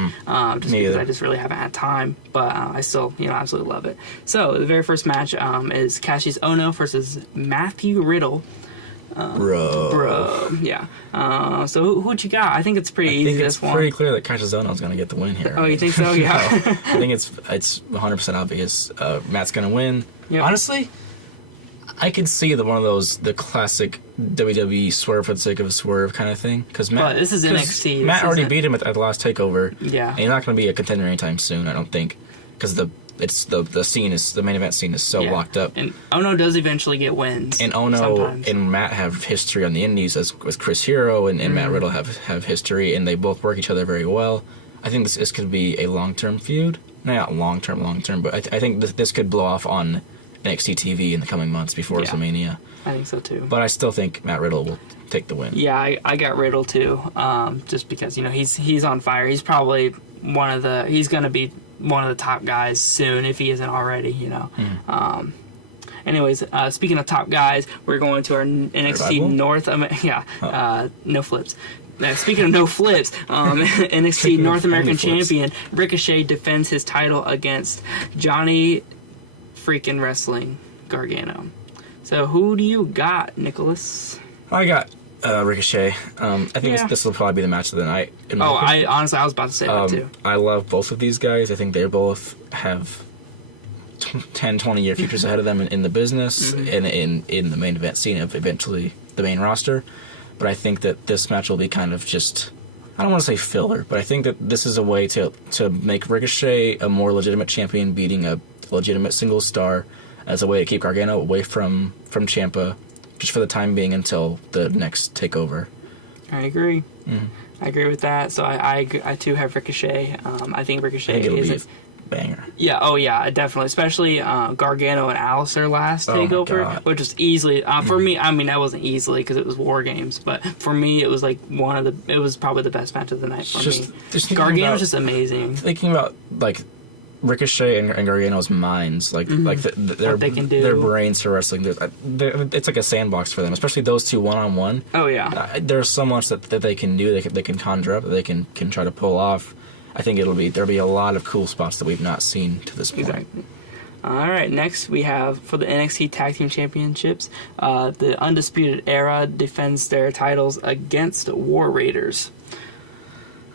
just because I just really haven't had time. But I still, absolutely love it. So the very first match is Cassius Ohno versus Matthew Riddle. Bro. Yeah. So who'd you got? I think it's pretty easy. It's pretty clear that Cassius Ohno is going to get the win here. Oh, you think so? Yeah. I think it's 100% obvious. Matt's going to win. Yep. Honestly, I could see the classic WWE swerve for the sake of a swerve kind of thing. But this is NXT. Matt already beat him at the last TakeOver. Yeah. And he's not going to be a contender anytime soon, I don't think, because the main event scene is so locked up. And Ono does eventually get wins. And Ono sometimes. And Matt have history on the Indies with Chris Hero and Matt Riddle have history, and they both work each other very well. I think this could be a long-term feud. Not long-term, but I think this could blow off on NXT TV in the coming months before WrestleMania. I think so too. But I still think Matt Riddle will take the win. Yeah, I got Riddle too. Just because he's on fire. He's probably he's going to be one of the top guys soon if he isn't already. Anyways, speaking of top guys, we're going to our NXT North America. No flips. Speaking of no flips, NXT North American Champion Ricochet defends his title against Johnny freaking Wrestling Gargano. So who do you got, Nicholas? I got Ricochet. I think this will probably be the match of the night. I was about to say that too. I love both of these guys. I think they both have 10, 20-year futures ahead of them in the business and in the main event scene of eventually the main roster. But I think that this match will be kind of just, I don't want to say filler, but I think that this is a way to make Ricochet a more legitimate champion, beating a legitimate single star, as a way to keep Gargano away from Ciampa, just for the time being until the next TakeOver. I agree. I agree with that. So I too have Ricochet. I think Ricochet is a banger. Yeah. Oh yeah. Definitely. Especially Gargano and Alistair last TakeOver, which was easily for me. I mean, that wasn't easily because it was War Games, but for me, it was like it was probably the best match of the night for me. Gargano's just amazing. Thinking about like Ricochet and Gargano's minds, like their brains for wrestling. It's like a sandbox for them, especially those two one-on-one. Oh yeah. There's so much that they can do. They can conjure up. That they can try to pull off. I think there'll be a lot of cool spots that we've not seen to this point. Exactly. All right. Next, we have for the NXT Tag Team Championships, the Undisputed Era defends their titles against War Raiders.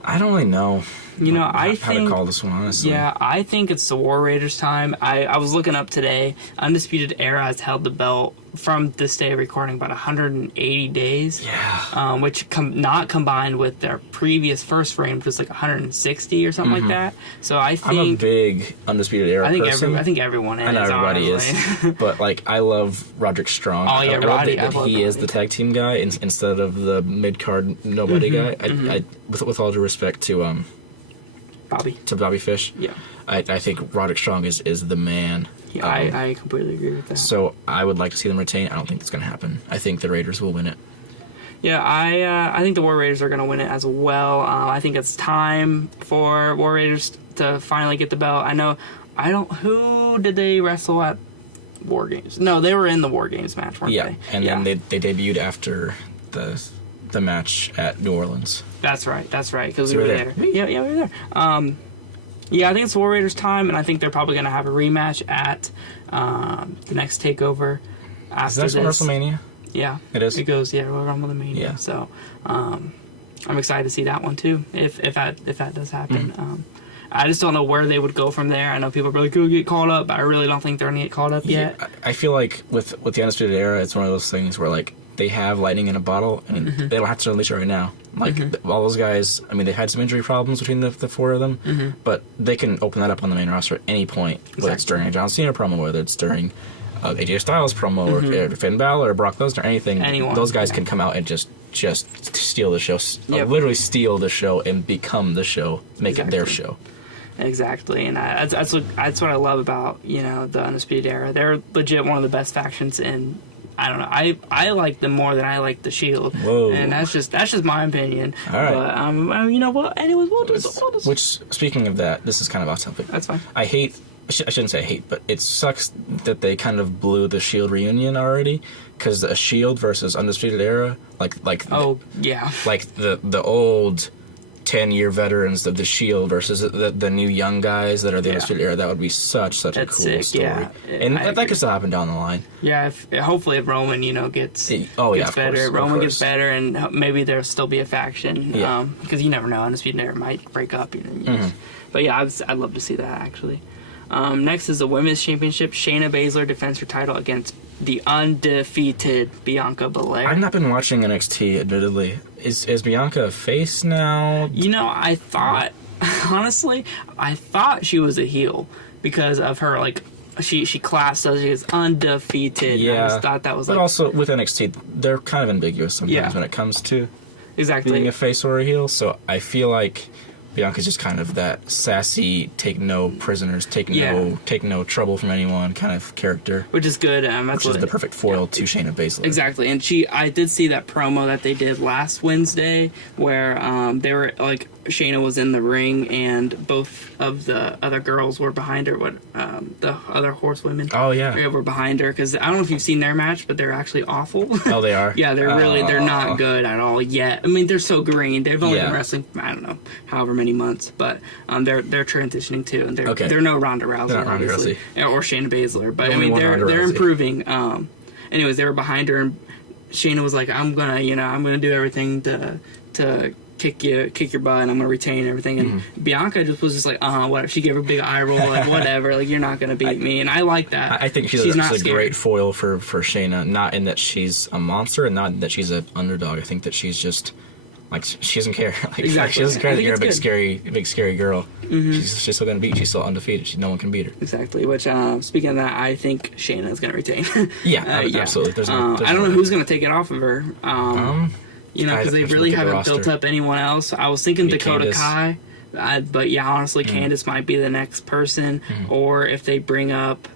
I don't really know. I think how to call this one, honestly. Yeah, I think it's the War Raiders time. I was looking up today. Undisputed Era has held the belt from this day of recording about 180 days. Yeah. Which not combined with their previous first reign, which was like 160 or something like that. So I think I'm a big Undisputed Era person. I think everyone is. I know everybody is. But I love Roderick Strong. Oh yeah, Roddy. I love he is the tag team guy instead of the mid card nobody guy. I with all due respect to Bobby Fish. Yeah. I think Roderick Strong is the man. Yeah, I completely agree with that. So I would like to see them retain. I don't think that's going to happen. I think the Raiders will win it. Yeah, I think the War Raiders are going to win it as well. I think it's time for War Raiders to finally get the belt. Who did they wrestle at War Games. No, they were in the War Games match, weren't they? And then they debuted after the match at New Orleans. That's right, because we were there. Yeah, we were there. I think it's War Raiders time, and I think they're probably going to have a rematch at the next Takeover after this. Is that WrestleMania? Yeah. It is? It goes, WrestleMania. Yeah. So, I'm excited to see that one, too, if that does happen. Mm-hmm. I just don't know where they would go from there. I know people are like, go get caught up, but I really don't think they're going to get caught up yet. I feel like with the Undisputed Era, it's one of those things where, like, they have lightning in a bottle, and they don't have to release it right now. Like, all those guys, I mean, they've had some injury problems between the four of them, but they can open that up on the main roster at any point, whether it's during a John Cena promo, whether it's during AJ Styles promo, or Finn Balor, or Brock Lesnar, anything. Anyone, those guys can come out and just steal the show, literally steal the show and become the show, make it their show. Exactly, and that's what I love about the Undisputed Era. They're legit one of the best factions in. I don't know. I like them more than I like the Shield. Whoa. And that's just my opinion. All right. But you know what? Anyways, we'll just. Which, speaking of that, this is kind of off topic. That's fine. I shouldn't say hate, but it sucks that they kind of blew the Shield reunion already, because a Shield versus Undisputed Era, like the old 10-year veterans of the Shield versus the new young guys that are the Undisputed Era, that would be such a cool story. Yeah. And that could still happen down the line. Yeah, hopefully if Roman, gets better. Roman gets better, and maybe there'll still be a faction. Yeah. Because you never know, Undisputed Era might break up. But yeah, I'd love to see that, actually. Next is the Women's Championship. Shayna Baszler defends her title against the undefeated Bianca Belair. I've not been watching NXT, admittedly. Is Bianca a face now? I thought, honestly, she was a heel because of her, like, she classed as she is undefeated. Yeah. I just thought that was but also, with NXT, they're kind of ambiguous sometimes when it comes to being a face or a heel, so I feel like Bianca's just kind of that sassy, take no prisoners, take no trouble from anyone kind of character. Which is good. Which is the perfect foil to Shayna Baszler. Exactly. And I did see that promo that they did last Wednesday where they were, like, Shayna was in the ring and both of the other girls were behind her. The other horsewomen. Oh, yeah. Were behind her. Because I don't know if you've seen their match, but they're actually awful. Oh, they are? Yeah, they're not good at all yet. I mean, they're so green. They've only been wrestling, I don't know, however many months, but they're transitioning too, and they're no Ronda Rousey, they're not Ronda Rousey. Or Shayna Baszler, but I mean they're improving. Anyways, they were behind her, and Shayna was like, "I'm gonna do everything to kick your butt, and I'm gonna retain everything." And Bianca was just like, what? She gave her a big eye roll, like, whatever, like, you're not gonna beat me, and I like that. I think she's a great foil for Shayna, not in that she's a monster, and not in that she's an underdog. I think that she's just. Like, she doesn't care. Like, exactly. She doesn't care that you're a big scary girl. She's still gonna beat. She's still undefeated. No one can beat her. Exactly. Which, speaking of that, I think Shayna is gonna retain. Absolutely. There's I don't know who's gonna take it off of her. Because they really haven't built up anyone else. I was thinking Dakota Kai, but honestly, Candice might be the next person. Or if they bring up.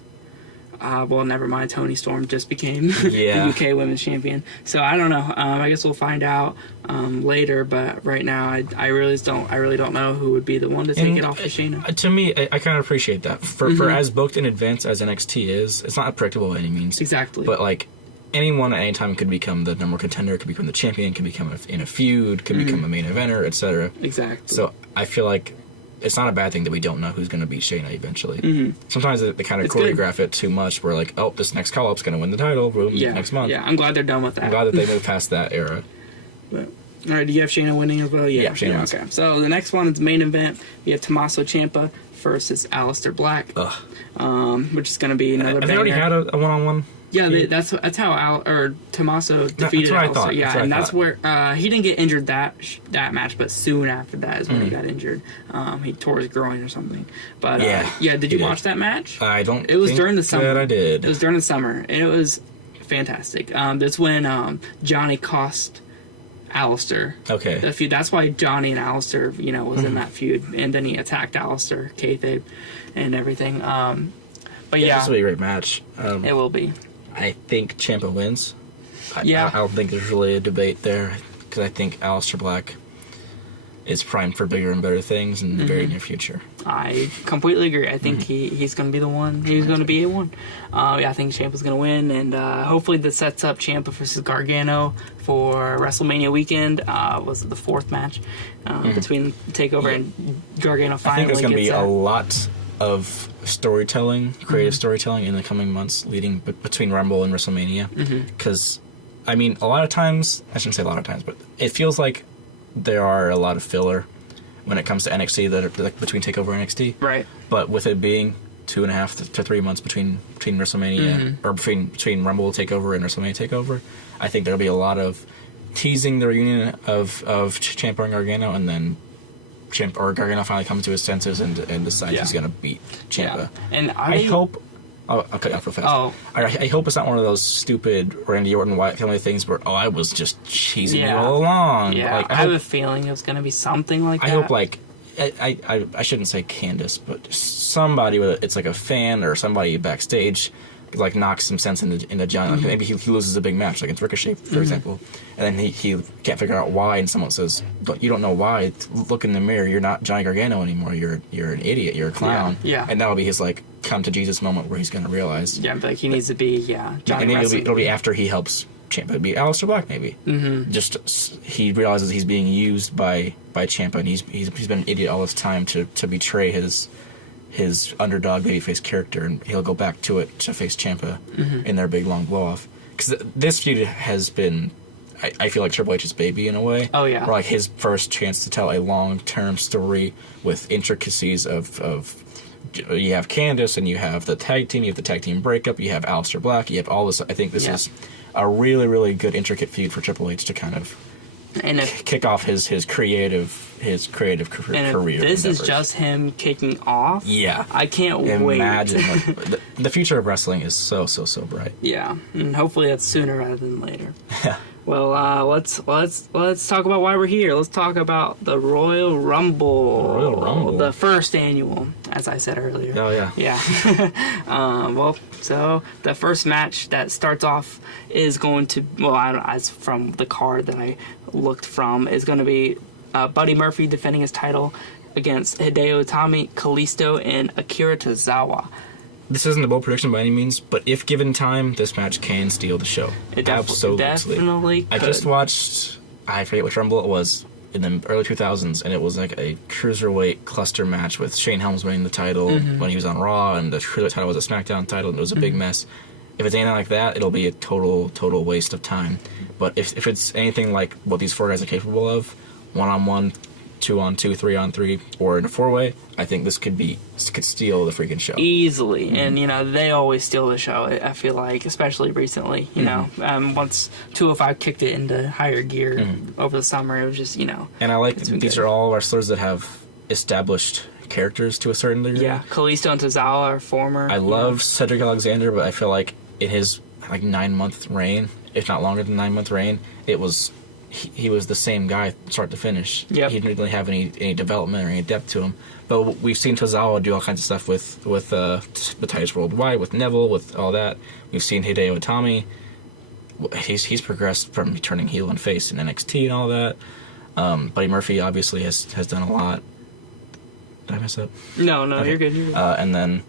Well, never mind. Toni Storm just became the UK Women's Champion. So I don't know. I guess we'll find out later. But right now, I really don't know who would be the one to take it off of Shayna. To me, I kind of appreciate that. For as booked in advance as NXT is, it's not predictable by any means. Exactly. But like anyone at any time could become the number one contender, could become the champion, could become in a feud, could become a main eventer, etc. Exactly. So I feel like. It's not a bad thing that we don't know who's going to beat Shayna eventually. Sometimes they kind of choreograph it too much. We're like, oh, this next call-up's going to win the title. Boom, next month. Yeah, I'm glad they're done with that. I'm glad that they moved past that era. But, all right, do you have Shayna winning as well? Yeah, Shayna wins. Okay. So the next one is main event. We have Tommaso Ciampa versus Aleister Black, which is going to be another banger. Have they already had a one-on-one? Yeah, that's how Tommaso defeated Aleister. Yeah, and that's where he didn't get injured that match, but soon after that is when he got injured. He tore his groin or something. But did you watch that match? I don't. It was during the summer. That I did. It was during the summer, and it was fantastic. That's when Johnny cost Aleister. Okay. The feud. That's why Johnny and Aleister, was in that feud, and then he attacked Aleister, kayfabe, and everything. But this will be a great match. It will be. I think Ciampa wins. I Yeah. don't think there's really a debate there because I think Aleister Black. is primed for bigger and better things in the very near future. I completely agree. I think he's going to be the one. He's going to be A1. I think Ciampa's going to win, and hopefully this sets up Ciampa versus Gargano for WrestleMania weekend. Was it the fourth match between Takeover and Gargano? Finally, I think there's going to be a lot of storytelling, creative storytelling in the coming months leading between Rumble and WrestleMania. Because, I mean, a lot of times, I shouldn't say a lot of times, but it feels like there are a lot of filler when it comes to NXT that are like between Takeover and NXT. Right. But with it being 2.5 to 3 month between WrestleMania or between Rumble Takeover and WrestleMania Takeover, I think there'll be a lot of teasing the reunion of Ciampa and Gargano, and then Gargano finally comes to his senses and decides he's gonna beat Ciampa. Yeah. And I hope. I'll cut you off real fast. Oh. I hope it's not one of those stupid Randy Orton Wyatt family things where I was just cheesing you all along. Yeah, like, I have a feeling it was going to be something like that. I hope I shouldn't say Candace, but somebody with it's like a fan or somebody backstage like knocks some sense into John. Like maybe he loses a big match, like in Ricochet, for example, and then he can't figure out why, and someone says, "But you don't know why. Look in the mirror. You're not Johnny Gargano anymore. You're an idiot. You're a clown." Yeah. And that'll be his like come to Jesus moment where he's going to realize. Yeah, like he needs to be Johnny. And then it'll be after he helps Ciampa. It'll be Aleister Black maybe. Just he realizes he's being used by Ciampa, and he's been an idiot all this time to betray his underdog babyface character, and he'll go back to it to face Ciampa in their big long blow off. Because this feud has been, I feel like Triple H's baby in a way. Oh yeah. Or like his first chance to tell a long term story with intricacies of you have Candace and you have the tag team, you have the tag team breakup, you have Aleister Black, you have all this. I think this is a really, really good intricate feud for Triple H to kind of kick off his creative career. And if this is just him kicking off, I can't wait. Imagine the future of wrestling is so bright. Yeah, and hopefully that's sooner rather than later. Well, let's talk about why we're here. Let's talk about the Royal Rumble. The first annual, as I said earlier. Oh yeah. Yeah. So the first match that starts off is going to as from the card that I looked from is going to be Buddy Murphy defending his title against Hideo Itami, Kalisto, and Akira Tozawa. This isn't a bold prediction by any means, but if given time, this match can steal the show. It definitely could. I just watched, I forget which Rumble it was, in the early 2000s, and it was like a cruiserweight cluster match with Shane Helms winning the title when he was on Raw, and the cruiserweight title was a SmackDown title, and it was a big mess. If it's anything like that, it'll be a total waste of time. But if it's anything like what these four guys are capable of, 1-on-1, 2-on-2, 3-on-3, or in a 4-way, I think this could steal the freaking show easily. And they always steal the show. I feel like, especially recently. Once 205 kicked it into higher gear over the summer, it was just And I like these are all wrestlers that have established characters to a certain degree. Yeah, Kalisto and Tozawa are former. I love Cedric Alexander, but I feel like in his 9-month reign, if not longer than 9-month reign, it was. He was the same guy start to finish. Yep. He didn't really have any development or any depth to him. But we've seen Tozawa do all kinds of stuff with the Titus Worldwide, with Neville, with all that. We've seen Hideo Itami. He's progressed from turning heel and face in NXT and all that. Buddy Murphy obviously has done a lot. Did I mess up? No, okay. You're good. And then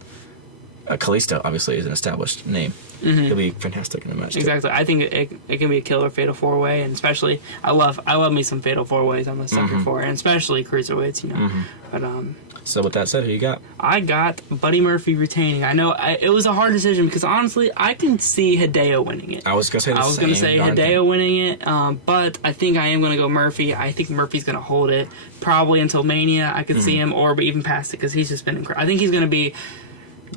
Kalisto obviously is an established name. He'll be fantastic in the match. Exactly. I think it can be a killer fatal 4-way, and especially I love me some fatal 4-ways. I'm a sucker for it, and especially cruiserweights. But So with that said, who you got? I got Buddy Murphy retaining. I know it was a hard decision because honestly, I can see Hideo winning it. I was gonna say Hideo winning it, but I think I am gonna go Murphy. I think Murphy's gonna hold it probably until Mania. I could see him, or even past it, because he's just been incredible. I think he's gonna be.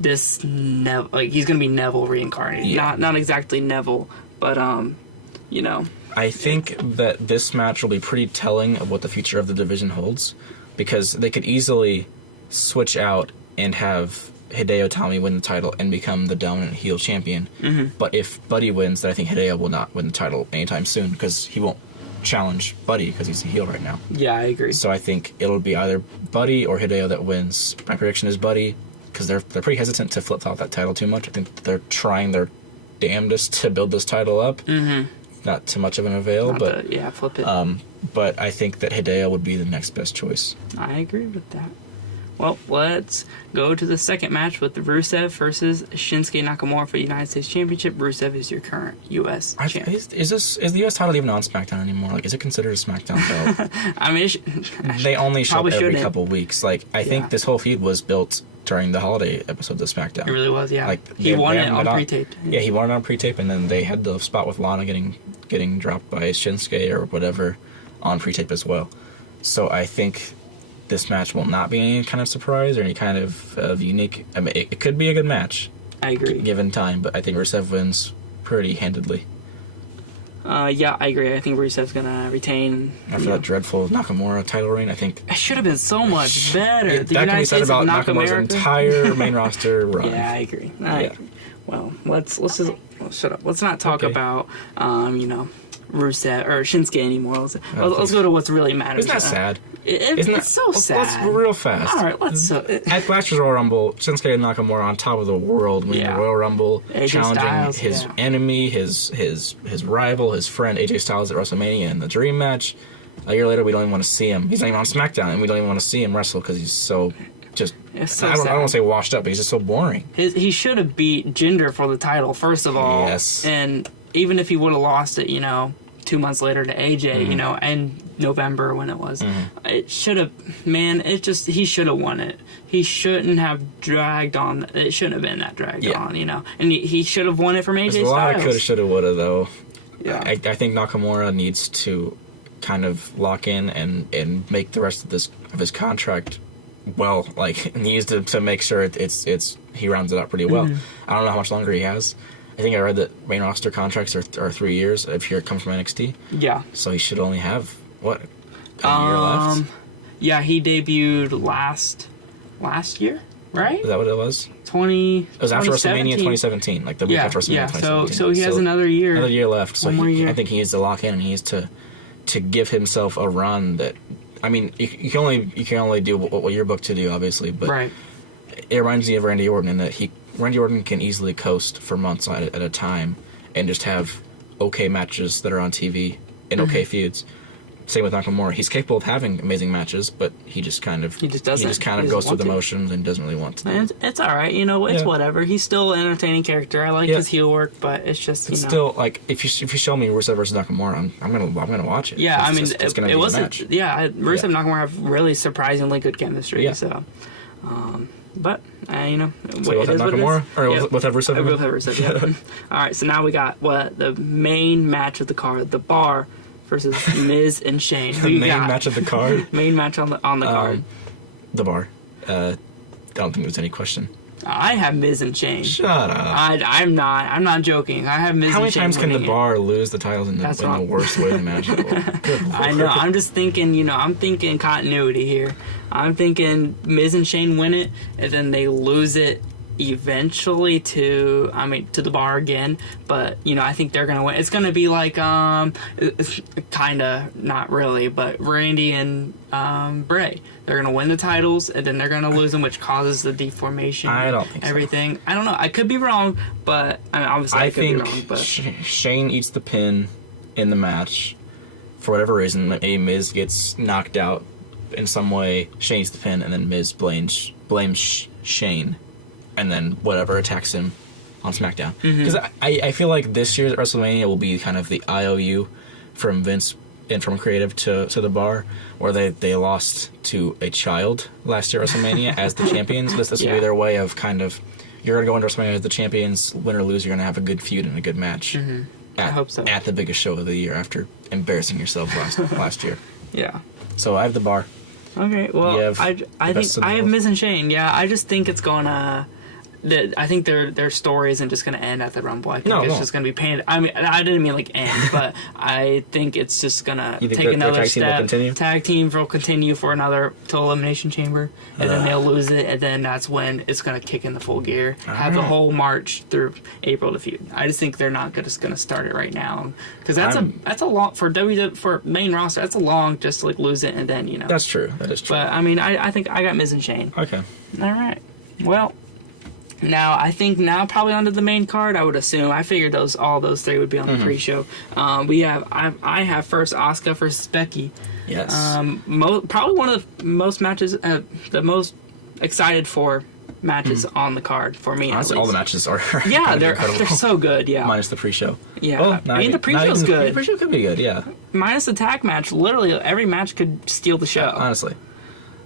He's gonna be Neville reincarnated. Yeah. Not exactly Neville, but I think that this match will be pretty telling of what the future of the division holds, because they could easily switch out and have Hideo Itami win the title and become the dominant heel champion. But if Buddy wins, then I think Hideo will not win the title anytime soon, because he won't challenge Buddy because he's a heel right now. Yeah, I agree. So I think it'll be either Buddy or Hideo that wins. My prediction is Buddy, because they're pretty hesitant to flip-flop that title too much. I think they're trying their damnedest to build this title up. Not too much of an avail, flip it. but I think that Hideo would be the next best choice. I agree with that. Well, let's go to the second match with Rusev versus Shinsuke Nakamura for the United States Championship. Rusev is your current U.S. champ. Is the U.S. title even on SmackDown anymore? Like, is it considered a SmackDown belt? I mean, they only show up every shouldn't. couple weeks. Like, I think this whole feud was built during the holiday episodes of SmackDown. It really was, yeah. Like, he won it on pre-tape. Yeah, he won it on pre-tape, and then they had the spot with Lana getting dropped by Shinsuke or whatever on pre-tape as well. So I think this match will not be any kind of surprise or any kind of unique. I mean, it could be a good match. I agree. Given time, but I think Rusev wins pretty handedly. Yeah, I agree. I think Rusev's gonna retain. After that dreadful Nakamura title reign, I think it should have been so much better. That can be said about Nakamura's entire main roster run. Yeah, I agree. I agree. Well, let's just shut up. Let's not talk about Rusev or Shinsuke anymore. Let's go to what's really matters. Isn't that sad? It's so sad. Let's real fast. All right, let's. At last year's Royal Rumble, Shinsuke and Nakamura on top of the world winning the Royal Rumble, AJ challenging Styles, his enemy, his rival, his friend AJ Styles at WrestleMania in the Dream match. A year later, we don't even want to see him. He's not even on SmackDown, and we don't even want to see him wrestle because he's so just. So I don't want to say washed up, but he's just so boring. He should have beat Jinder for the title first of all. Yes. And even if he would have lost it, 2 months later to AJ, and November when it was. It should have, he should have won it. He shouldn't have dragged on. It shouldn't have been that dragged on, And he should have won it from AJ Styles. There's a lot of coulda, shoulda, woulda, though. Yeah. I think Nakamura needs to kind of lock in and make the rest of his contract well. Like, needs to make sure he rounds it out pretty well. I don't know how much longer he has. I think I read that main roster contracts are 3 years if he comes from NXT. Yeah. So he should only have, a year left? Yeah, he debuted last year, right? Is that what it was? It was after WrestleMania 2017, like the week after WrestleMania 2017. So he has another year. Another year left. So year. I think he needs to lock in and he needs to give himself a run that, I mean, you can only do what you're booked to do, obviously, but it reminds me of Randy Orton in that Randy Orton can easily coast for months at a time and just have okay matches that are on TV and okay feuds. Same with Nakamura. He's capable of having amazing matches, but he just kind of goes through the motions and doesn't really want to. And it's all right, it's whatever. He's still an entertaining character. I like his heel work, but it's just still like if you show me Rusev versus Nakamura, I'm gonna watch it. Yeah, it wasn't. Rusev and Nakamura have really surprisingly good chemistry. Yeah. So. But, so we'll have Nakamura? Or we'll have Rusev? We'll have Rusev, yeah. Alright, so now we got, the main match of the card, The Bar versus Miz and Shane. The main match of the card? Main match on the card. The Bar. I don't think there's any question. I have Miz and Shane. Shut up. I'm not joking. I have Miz and Shane. How many times can The Bar lose the titles in the worst way imaginable? I know. I'm just thinking, I'm thinking continuity here. I'm thinking Miz and Shane win it, and then they lose it eventually to The Bar again. But, I think they're going to win. It's going to be like, kind of, not really, but Randy and Bray. They're going to win the titles, and then they're going to lose them, which causes the deformation. I don't think everything. So. I don't know. I could be wrong, but obviously I could be wrong. But Shane eats the pin in the match for whatever reason. Maybe Miz gets knocked out in some way. Shane eats the pin, and then Miz blames Shane, and then whatever attacks him on SmackDown. Because I feel like this year's WrestleMania will be kind of the IOU from Vince and from creative to The Bar, where they lost to a child last year at WrestleMania as the champions. This will be their way of kind of, you're going to go into WrestleMania as the champions, win or lose, you're going to have a good feud and a good match. I hope so. At the biggest show of the year after embarrassing yourself last year. Yeah. So I have The Bar. Okay, well, I think I have Miz and Shane. Yeah, I just think it's gonna. I think their story isn't just going to end at the Rumble. I think it's just going to be painted. I mean, I didn't mean like end, but I think it's just going to take another step. Tag team will continue for another till Elimination Chamber, and then they'll lose it, and then that's when it's going to kick in the full gear. Have the whole March through April to feud. I just think they're not just going to start it right now, because that's a long for WWE for main roster. That's a long just to like lose it and then That's true. That is true. But I mean, I think I got Miz and Shane. Okay. All right. Well. Now, I think probably onto the main card, I would assume. I figured all those three would be on the pre-show. I have first Asuka versus Becky. Yes. Probably one of the most matches, the most excited for matches on the card for me. Honestly, all the matches are yeah, they're so good. Yeah, minus the pre-show. Yeah, well, the pre-show's good. The pre-show could be good. Yeah, minus the tag match. Literally, every match could steal the show. Honestly,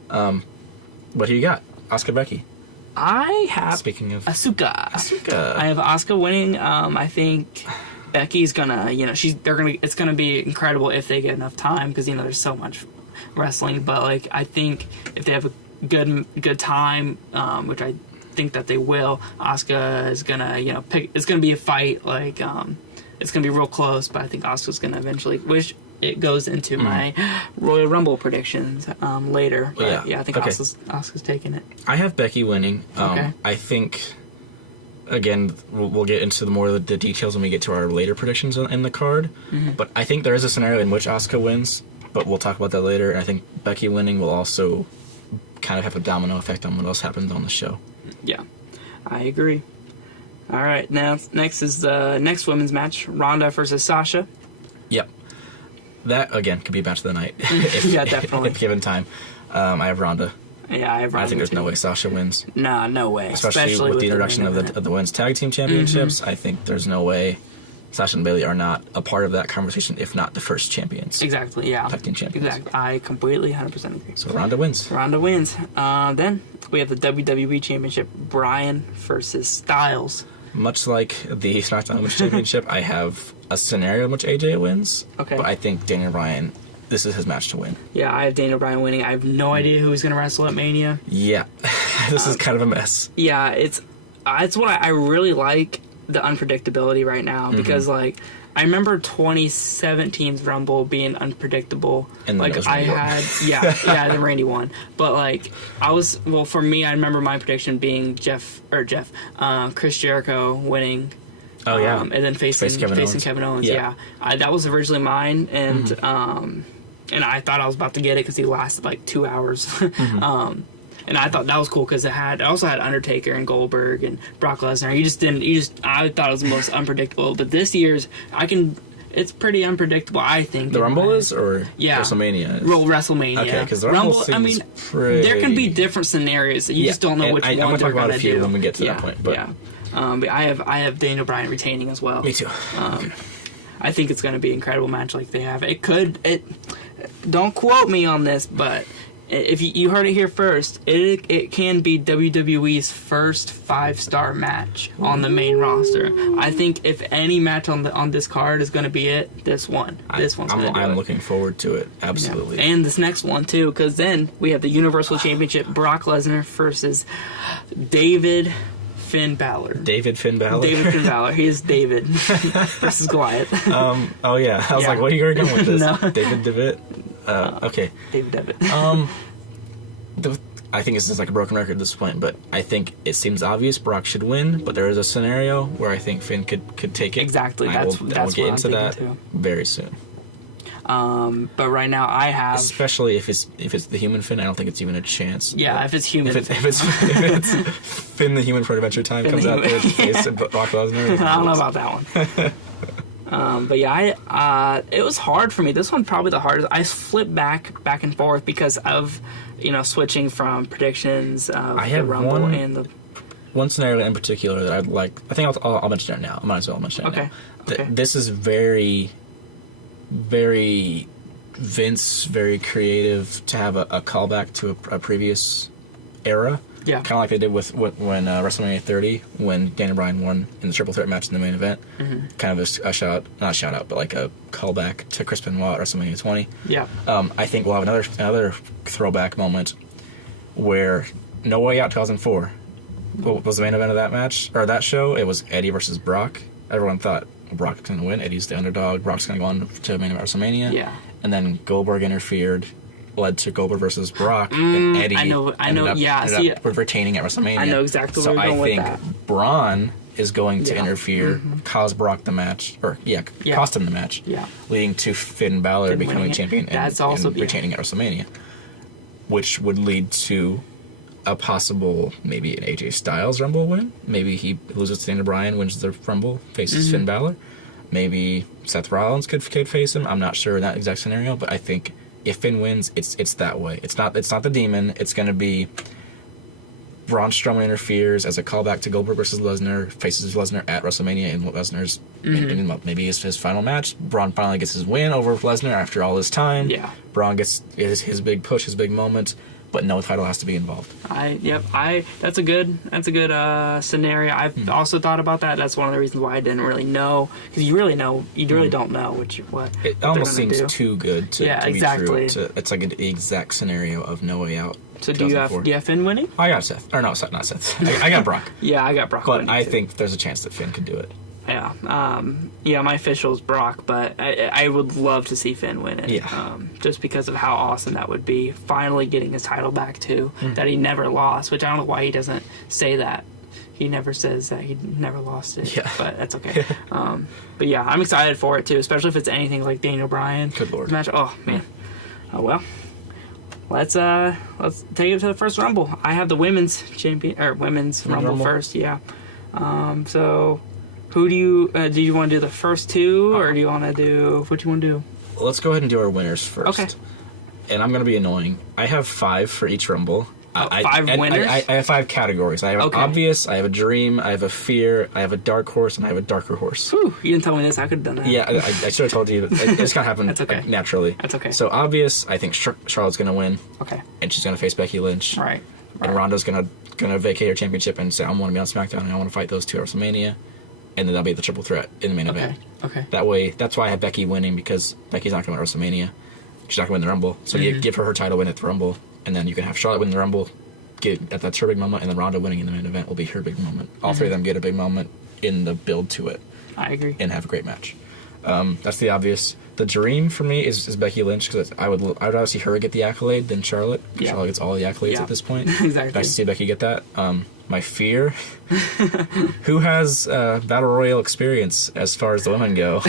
what do you got? Asuka, Becky. I have. Speaking of Asuka, I have Asuka winning. I think Becky's gonna. It's gonna be incredible if they get enough time because there's so much wrestling. But like, I think if they have a good time, which I think that they will, Asuka is gonna pick. It's gonna be a fight. Like it's gonna be real close. But I think Asuka's gonna eventually. Which it goes into my Royal Rumble predictions later. But yeah, I think Asuka's taking it. I have Becky winning. Okay. I think, again, we'll get into more of the details when we get to our later predictions in the card. Mm-hmm. But I think there is a scenario in which Asuka wins, but we'll talk about that later. And I think Becky winning will also kind of have a domino effect on what else happens on the show. Yeah, I agree. All right, now next is the next women's match, Ronda versus Sasha. Yep. That, again, could be match of the night. Yeah, definitely. If given time. I have Ronda. Yeah, I have Ronda. I think there's no way Sasha wins. Nah, no way. Especially with the introduction of the women's tag team championships. I think there's no way Sasha and Bayley are not a part of that conversation, if not the first champions. Exactly, yeah. Tag team champions. Exactly. I completely 100% agree. So Ronda wins. Ronda wins. Then we have the WWE Championship, Bryan versus Styles. Much like the SmackDown Women's Championship, I have a scenario in which AJ wins. Okay. But I think Daniel Bryan, this is his match to win. Yeah, I have Daniel Bryan winning. I have no idea who he's going to wrestle at Mania. Yeah. This is kind of a mess. Yeah, it's what I really like, the unpredictability right now. Because, like, I remember 2017's Rumble being unpredictable. And like I had, the Randy won. But like for me, I remember my prediction being Chris Jericho winning. Oh yeah, and then facing Kevin Owens. Yeah, that was originally mine, and I thought I was about to get it because he lasted like 2 hours. And I thought that was cool because it also had Undertaker and Goldberg and Brock Lesnar. I thought it was the most unpredictable. But this year's, it's pretty unpredictable, I think. The Rumble is, or WrestleMania is? WrestleMania. Okay, because the Rumble seems pretty... there can be different scenarios. You just don't know which one they're going to do. I'm going to talk about a few when we get to that point. But. Yeah. But I have Daniel Bryan retaining as well. Me too. I think it's going to be an incredible match like they have. Don't quote me on this, but... if you heard it here first, it can be WWE's first 5-star match on the main roster. I think if any match on this card is going to be it, this one. I'm looking forward to it, absolutely. Yeah. And this next one too, because then we have the Universal Championship, Brock Lesnar versus David Finn Balor. David Finn Balor. He is David versus Goliath. Oh yeah, I was like, what are you going with this? No. David Devitt. Okay. David Devitt. I think this is like a broken record at this point, but I think it seems obvious Brock should win, but there is a scenario where I think Finn could take it. Exactly. We'll get into that too. Very soon. But right now I have, especially if it's the human Finn, I don't think it's even a chance. Yeah, if it's human. If it's Finn the Human for Adventure Time comes out there to face Brock Lesnar. I don't know about that one. But yeah, it was hard for me. This one probably the hardest. I flipped back and forth because of switching from predictions of the Rumble and the one scenario in particular that I'd like. I think I'll mention it now. I might as well mention it now. Okay. This is very, very Vince, very creative to have a callback to a previous era. Yeah. Kind of like they did with when WrestleMania 30, when Daniel Bryan won in the triple threat match in the main event. Mm-hmm. Kind of not a shout out, but like a callback to Chris Benoit at WrestleMania 20. Yeah. I think we'll have another throwback moment where No Way Out 2004. What was the main event of that match or that show? It was Eddie versus Brock. Everyone thought Brock's going to win. Eddie's the underdog. Brock's going to go on to main event WrestleMania. Yeah. And then Goldberg interfered. Led to Goldberg versus Brock, and Eddie ended up retaining at WrestleMania. I know exactly where you're going with that. So I think Braun is going to interfere, cause Brock the match, cost him the match, leading to Finn Balor becoming champion and retaining at WrestleMania, which would lead to a possible, maybe an AJ Styles Rumble win. Maybe he loses to Daniel Bryan, wins the Rumble, faces Finn Balor. Maybe Seth Rollins could face him. I'm not sure in that exact scenario, but I think if Finn wins, it's that way. It's not the Demon. It's going to be Braun Strowman interferes as a callback to Goldberg versus Lesnar, faces Lesnar at WrestleMania in Lesnar's maybe his final match. Braun finally gets his win over Lesnar after all this time. Yeah. Braun gets his big push, his big moment, but no title has to be involved. That's a good scenario. I've also thought about that. That's one of the reasons why I didn't really know, because you really don't know what it almost seems too good to exactly. be true. It's like an exact scenario of No Way Out. So do you have Finn winning? I got Seth. Or no, not Seth. I got Brock. Yeah, I got Brock. But I think there's a chance that Finn could do it. Yeah. My official is Brock, but I would love to see Finn win it. Yeah. Just because of how awesome that would be. Finally getting his title back, too. That he never lost, which I don't know why he doesn't say that. He never says that he never lost it. Yeah. But that's okay. But yeah, I'm excited for it, too, especially if it's anything like Daniel Bryan. Good Lord. Match. Oh, man. Oh, well. Let's take it to the first Rumble. I have the women's Rumble first. Yeah. So, who do you want to do the first two, or do you want to do what you want to do? Let's go ahead and do our winners first. Okay. And I'm going to be annoying. I have 5 for each Rumble. 5 winners? I have 5 categories. I have an obvious, I have a dream, I have a fear, I have a dark horse, and I have a darker horse. Whew, you didn't tell me this. I could have done that. Yeah, I should have told you. It's going to happen That's okay. Naturally. That's okay. So obvious, I think Charlotte's going to win. Okay. And she's going to face Becky Lynch. Right. And Ronda's going to vacate her championship and say, I want to be on SmackDown and I want to fight those two at WrestleMania. And then that'll be the triple threat in the main event. Okay. That way, that's why I have Becky winning, because Becky's not going to win WrestleMania. She's not going to win the Rumble. So you give her title win at the Rumble, and then you can have Charlotte win the Rumble. That's her big moment, and then Ronda winning in the main event will be her big moment. All 3 of them get a big moment in the build to it. I agree. And have a great match. That's the obvious. The dream for me is Becky Lynch, because I would rather see her get the accolade than Charlotte. Yeah. Charlotte gets all the accolades at this point. Exactly. Nice to see Becky get that. My fear, who has Battle Royale experience as far as the women go?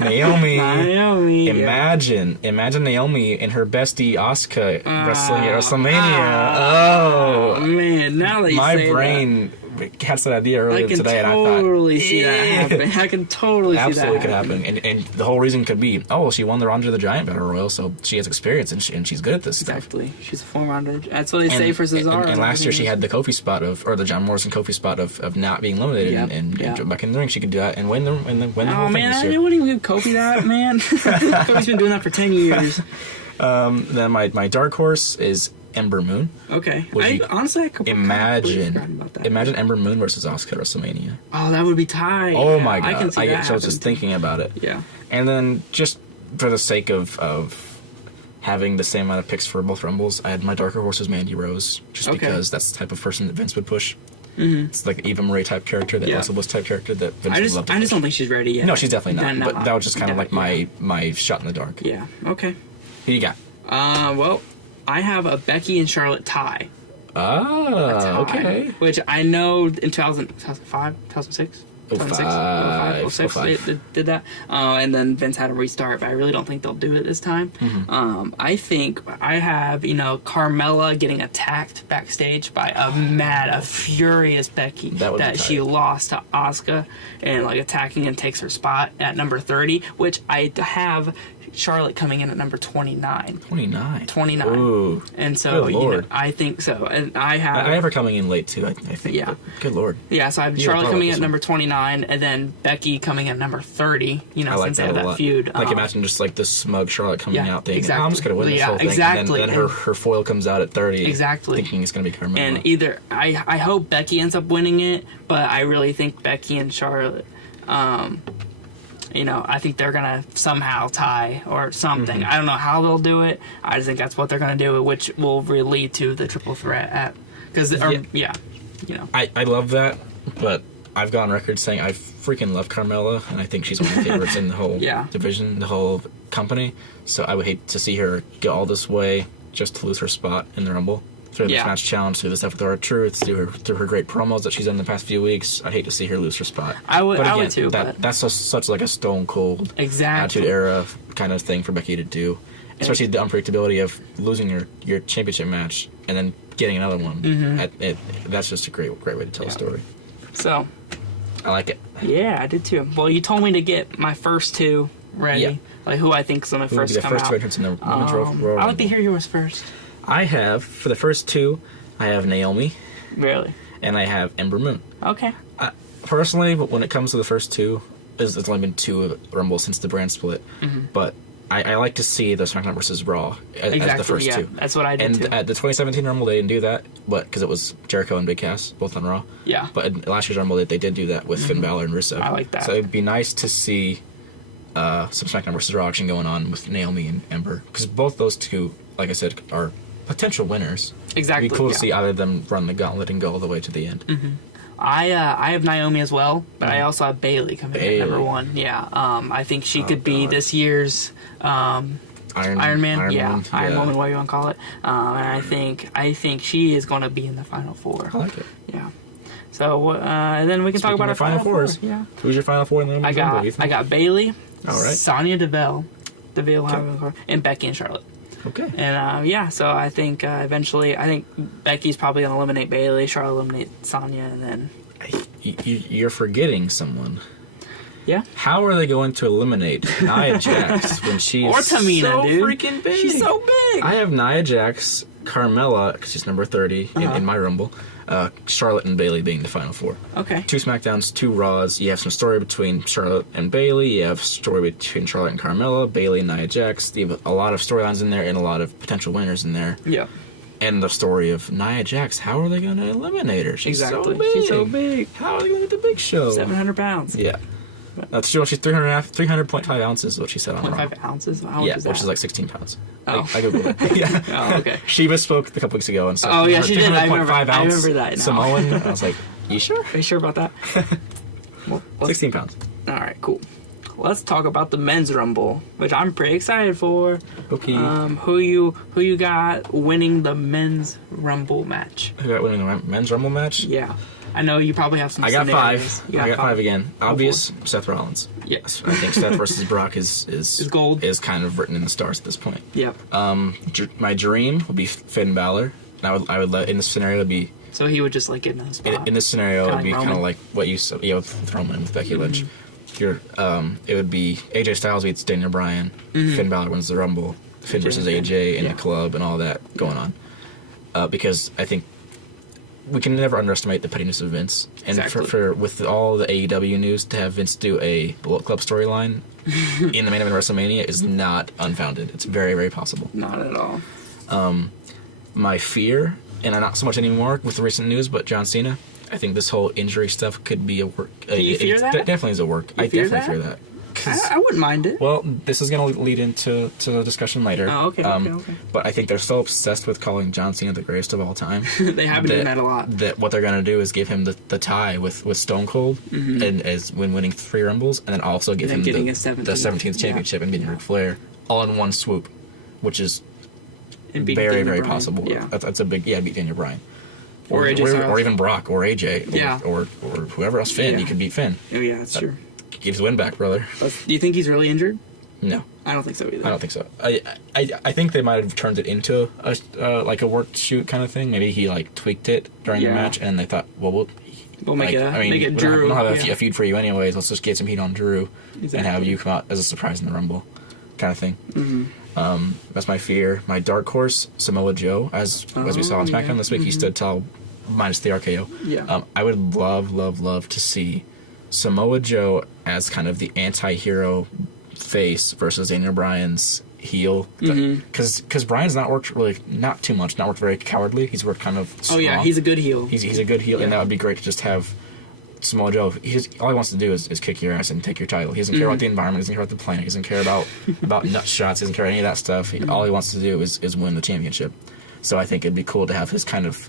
Naomi. Imagine Naomi and her bestie Asuka wrestling at WrestleMania. Oh man! Now that you my say brain had that idea earlier today, and I thought, totally see that happen. I can totally see that. Absolutely could happen, and the whole reason could be, she won the Andre the Giant Battle Royal, so she has experience and she's good at this stuff. Exactly, she's a former Andre. That's what they say for Cesaro. And last year she had the Kofi spot or the John Morrison Kofi spot of not being eliminated and jump back in the ring. She could do that and win the whole thing this year. I wouldn't even give Kofi that, man. Kofi's been doing that for 10 years. Then my dark horse is Ember Moon. Okay. I could imagine about that. Imagine Ember Moon versus Asuka at WrestleMania. Oh, that would be tight. Oh my god! I can see that I was just thinking about it. Yeah. And then just for the sake of having the same amount of picks for both Rumbles, I had my darker horse was Mandy Rose, just because that's the type of person that Vince would push. It's like Eva Marie type character, that Alexa Bliss type character that Vince would love to push. I just don't think she's ready yet. No, she's definitely not. But that was just kind of like my shot in the dark. Yeah. Okay. Who you got? Well, I have a Becky and Charlotte tie. Okay. Which I know in 2005, 2006? 2006, they did that. And then Vince had a restart, but I really don't think they'll do it this time. I think I have, Carmella getting attacked backstage by a furious Becky that she lost to Asuka, and attacking and takes her spot at number 30, which I have Charlotte coming in at number 29. 29. Ooh. And so, Lord. I think so. And I have her coming in late, too, I think. Yeah. Good Lord. Yeah, so I have Charlotte coming at number 29, and then Becky coming at number 30, since they have that feud. Imagine just the smug Charlotte coming out thinking, I'm just going to win this whole thing. Exactly. And then her foil comes out at 30. Exactly. Thinking it's going to be Carmella. And either, I hope Becky ends up winning it, but I really think Becky and Charlotte, I think they're going to somehow tie or something. I don't know how they'll do it. I just think that's what they're going to do, which will really lead to the triple threat at. I love that, but I've gone on record saying I freaking love Carmella, and I think she's one of my favorites in the whole division, the whole company. So I would hate to see her go all this way just to lose her spot in the Rumble. Through this match challenge, through the stuff with our truth, through her great promos that she's done in the past few weeks, I'd hate to see her lose her spot. I would too. That's such a Stone Cold Attitude Era kind of thing for Becky to do, especially the unpredictability of losing your championship match and then getting another one. That's just a great way to tell a story. So, I like it. Yeah, I did too. Well, you told me to get my first two ready. Yeah. Like who I think is going to first come first out. Two entrants in the Women's Royal I'd like to Rumble. hear yours first. I have, for the first two, I have Naomi. Really? And I have Ember Moon. Okay. Personally, but when it comes to the first two, it's only been two Rumbles since the brand split. But I like to see the SmackDown versus Raw as the first two. That's what I did too. And at the 2017 Rumble, they didn't do that, but because it was Jericho and Big Cass, both on Raw. Yeah. But in last year's Rumble, they did do that with Finn Balor and Rusev. I like that. So it'd be nice to see some SmackDown versus Raw action going on with Naomi and Ember. Because both those two, like I said, are potential winners. Exactly. It'd be cool to see either of them run the gauntlet and go all the way to the end. I have Naomi as well, but I also have Bayley coming in at number one. Yeah. I think she could be this year's Iron Man. Iron Woman, whatever you want to call it. And I think she is going to be in the Final Four. I like it. Yeah. So then we can talk about our Final Fours. Four. Yeah. Who's your Final Four in the Women's Rumble? I got Bayley, all right, Sonya Deville, and Becky and Charlotte. Okay. And so I think eventually, Becky's probably going to eliminate Bayley, Charlotte eliminate Sonya, and then... You're forgetting someone. Yeah? How are they going to eliminate Nia Jax when she's or Tamina, so dude. freaking big? She's so big! I have Nia Jax, Carmella, because she's number 30 in my Rumble, Charlotte and Bayley being the Final Four. Okay. 2 SmackDowns, 2 Raws. You have some story between Charlotte and Bayley. You have story between Charlotte and Carmella, Bayley and Nia Jax. You have a lot of storylines in there and a lot of potential winners in there. Yeah. And the story of Nia Jax. How are they going to eliminate her? She's exactly. so big. She's so big. How are they going to get the big show? 700 pounds. Yeah. That's true. She's 300.5 ounces is what she said on Raw. 0.5 ounces? How much is that? Which is like 16 pounds. Oh. I googled it. Yeah. Oh, okay. She misspoke a couple weeks ago and said, oh, yeah, she did. I 300.5 ounce remember that now. Samoan. I was like, you sure? Are you sure about that? Well, 16 pounds. All right, cool. Let's talk about the men's rumble, which I'm pretty excited for. Okay. Who you got winning the men's rumble match? Who got winning the men's rumble match? Yeah, I know you probably have some. I got scenarios. 5. I got 5 again. Obvious. Seth Rollins. Yes. I think Seth versus Brock is gold. Is kind of written in the stars at this point. Yep. My dream would be Finn Balor. And I would let in this scenario it'd be. So he would just like get in the spot. In this scenario, it would be kind of Roman. like what you said, with Roman with Becky Lynch. It would be AJ Styles beats Daniel Bryan. Finn Balor wins the Rumble. Finn versus AJ in the club and all that going on. Because I think we can never underestimate the pettiness of Vince. And exactly. for with all the AEW news, to have Vince do a Bullet Club storyline in the main event of WrestleMania is not unfounded. It's very, very possible. Not at all. My fear, and not so much anymore with the recent news, but John Cena. I think this whole injury stuff could be a work. Do you fear that? Definitely is a work. I definitely fear that. I wouldn't mind it. Well, this is going to lead into the discussion later. Oh, okay, okay. But I think they're so obsessed with calling John Cena the greatest of all time. They have been doing that a lot. That what they're going to do is give him the tie with Stone Cold and as when winning 3 Rumbles, and then also give him the 17th championship and beating Ric Flair all in one swoop, which is very, very possible. Yeah. That's a big beat Daniel Bryan. Or AJ Styles. Or even Brock, or AJ, or whoever else. Finn, you could beat Finn. Oh yeah, that's true. Gives the win back, brother. Do you think he's really injured? No, I don't think so either. I don't think so. I think they might have turned it into a work shoot kind of thing. Maybe he like tweaked it during the match, and they thought, well, we'll make it Drew. We don't have a feud for you anyways. Let's just get some heat on Drew and have you come out as a surprise in the Rumble, kind of thing. That's my fear. My dark horse, Samoa Joe, as we saw on SmackDown this week, he stood tall, minus the RKO. Yeah. I would love to see Samoa Joe as kind of the anti-hero face versus Daniel Bryan's heel. Because Bryan's not worked very cowardly. He's worked kind of strong. Oh yeah, he's a good heel. He's a good heel, and that would be great to just have Samoa Joe. All he wants to do is kick your ass and take your title. He doesn't care about the environment. He doesn't care about the planet. He doesn't care about nut shots. He doesn't care about any of that stuff. All he wants to do is win the championship. So I think it'd be cool to have his kind of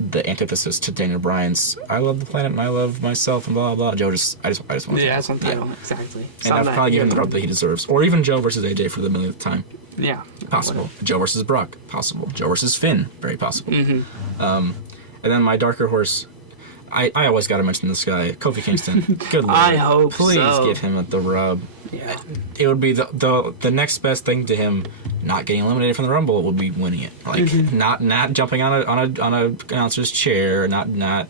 the antithesis to Daniel Bryan's I love the planet and I love myself and blah blah. Joe I just want some title. Exactly. And I'd probably give him the rub that he deserves. Or even Joe versus AJ for the millionth time. Yeah. Possible. Joe versus Brock. Possible. Joe versus Finn. Very possible. And then my darker horse, I always got to mention this guy, Kofi Kingston. Good Lord. I hope Please so. give him the rub. Yeah. It would be the next best thing to him not getting eliminated from the Rumble would be winning it. Like not jumping on a announcer's chair, not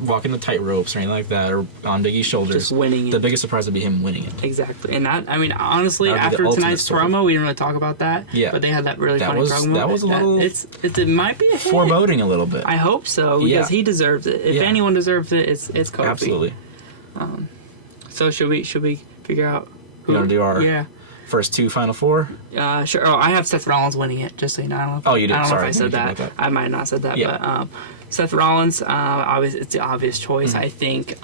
walking the tight ropes or anything like that, or on Big E's shoulders. Just winning it. The biggest surprise would be him winning it. Exactly. And that, I mean, honestly, after tonight's promo, we didn't really talk about that. Yeah. But they had that really funny promo. That was a little... It might be a hit. Foreboding a little bit. I hope so, because he deserves it. If anyone deserves it, it's Kofi. Absolutely. So should we figure out who... You want to do our first two Final Four? Sure. Oh, I have Seth Rollins winning it, just so you know. I don't know if, you did. I don't Sorry. know if I said that. I might not have said that, yeah. but Seth Rollins, it's the obvious choice, I think.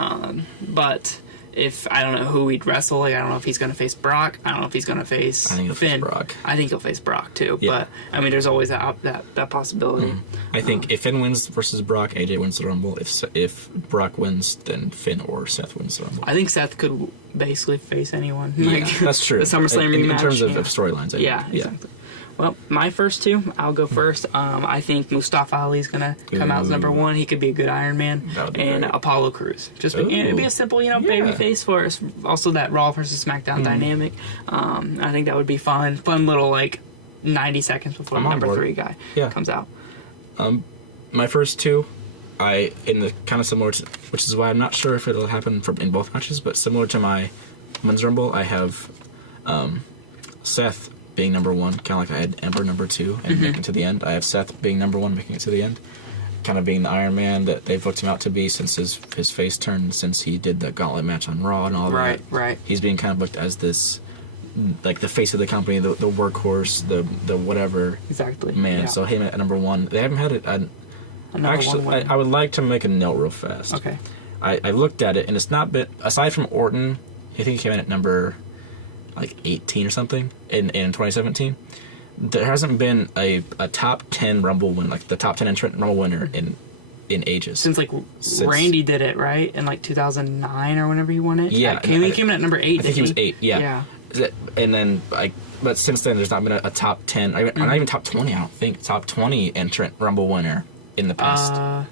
But if I don't know who he'd wrestle, like, I don't know if he's going to face Brock. I don't know if he's going to face Finn. Face Brock. I think he'll face Brock too. Yeah. But I mean, there's always that possibility. I think if Finn wins versus Brock, AJ wins the Rumble. If Brock wins, then Finn or Seth wins the Rumble. I think Seth could basically face anyone. Yeah, that's true. The SummerSlam rematch. In terms of storylines. Yeah, exactly. Well, my first two, I'll go first. I think Mustafa Ali's going to come out as number one. He could be a good Iron Man. And great. Apollo Crews. It'd be a simple, baby face for us. Also that Raw versus SmackDown dynamic. I think that would be fun. Fun little, 90 seconds before the number 3 guy comes out. My first two, in the kind of similar to, which is why I'm not sure if it'll happen in both matches, but similar to my Women's Rumble, I have Seth being number one, kind of like I had Ember number two and making it to the end. I have Seth being number one, making it to the end, kind of being the Iron Man that they've booked him out to be since his face turned, since he did the gauntlet match on Raw and all that. Right. He's being kind of booked as this, like, the face of the company, the workhorse, the whatever. Exactly. Man, yeah. So him at number one. They haven't had it. Actually, I would like to make a note real fast. Okay. I looked at it, and it's not been, aside from Orton, I think he came in at number 18 or something in 2017. There hasn't been a top 10 Rumble win, like the top 10 entrant Rumble winner in ages. Since Randy did it, right? In 2009 or whenever he won it? Yeah. He came in at number 8. I think he was 8, yeah. And then, but since then, there's not been a top 10, not even top 20, I don't think, top 20 entrant Rumble winner in the past.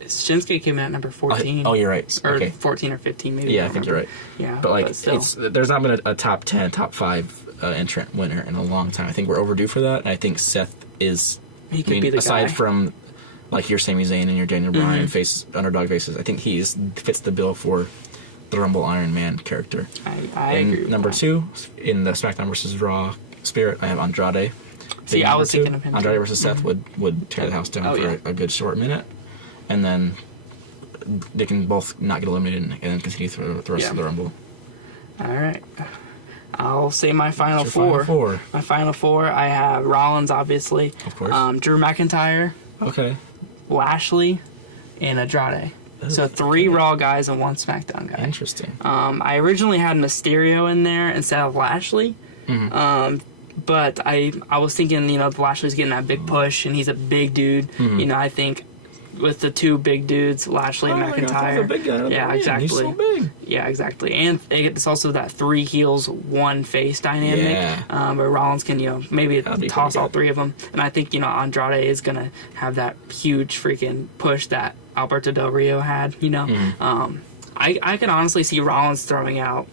Shinsuke came in at number 14. Oh, you're right. Or okay. 14 or 15, maybe. Yeah, I think you're right. Yeah, but still. There's not been a top 10, top 5 entrant winner in a long time. I think we're overdue for that, and I think Seth is. He could be the aside guy. from your Sami Zayn and your Daniel Bryan underdog faces, I think he fits the bill for the Rumble Iron Man character. I agree. And number 2 in the SmackDown versus Raw spirit, I have Andrade. See, I was thinking of him. Andrade versus Seth would tear the house down for a good short minute, and then they can both not get eliminated and then continue through the rest of the Rumble. All right. I'll say my final four. My final four, I have Rollins, obviously. Of course. Drew McIntyre. Okay. Lashley, and Andrade. So 3 Raw guys and 1 SmackDown guy. Interesting. I originally had Mysterio in there instead of Lashley. But I was thinking, Lashley's getting that big push, and he's a big dude. I think with the 2 big dudes, Lashley and McIntyre. A big guy. Yeah, exactly. He's so big. Yeah, exactly. And it's also that 3 heels, 1 face dynamic. Where Rollins can, maybe toss all 3 of them. And I think, Andrade is going to have that huge freaking push that Alberto Del Rio had, I can honestly see Rollins throwing out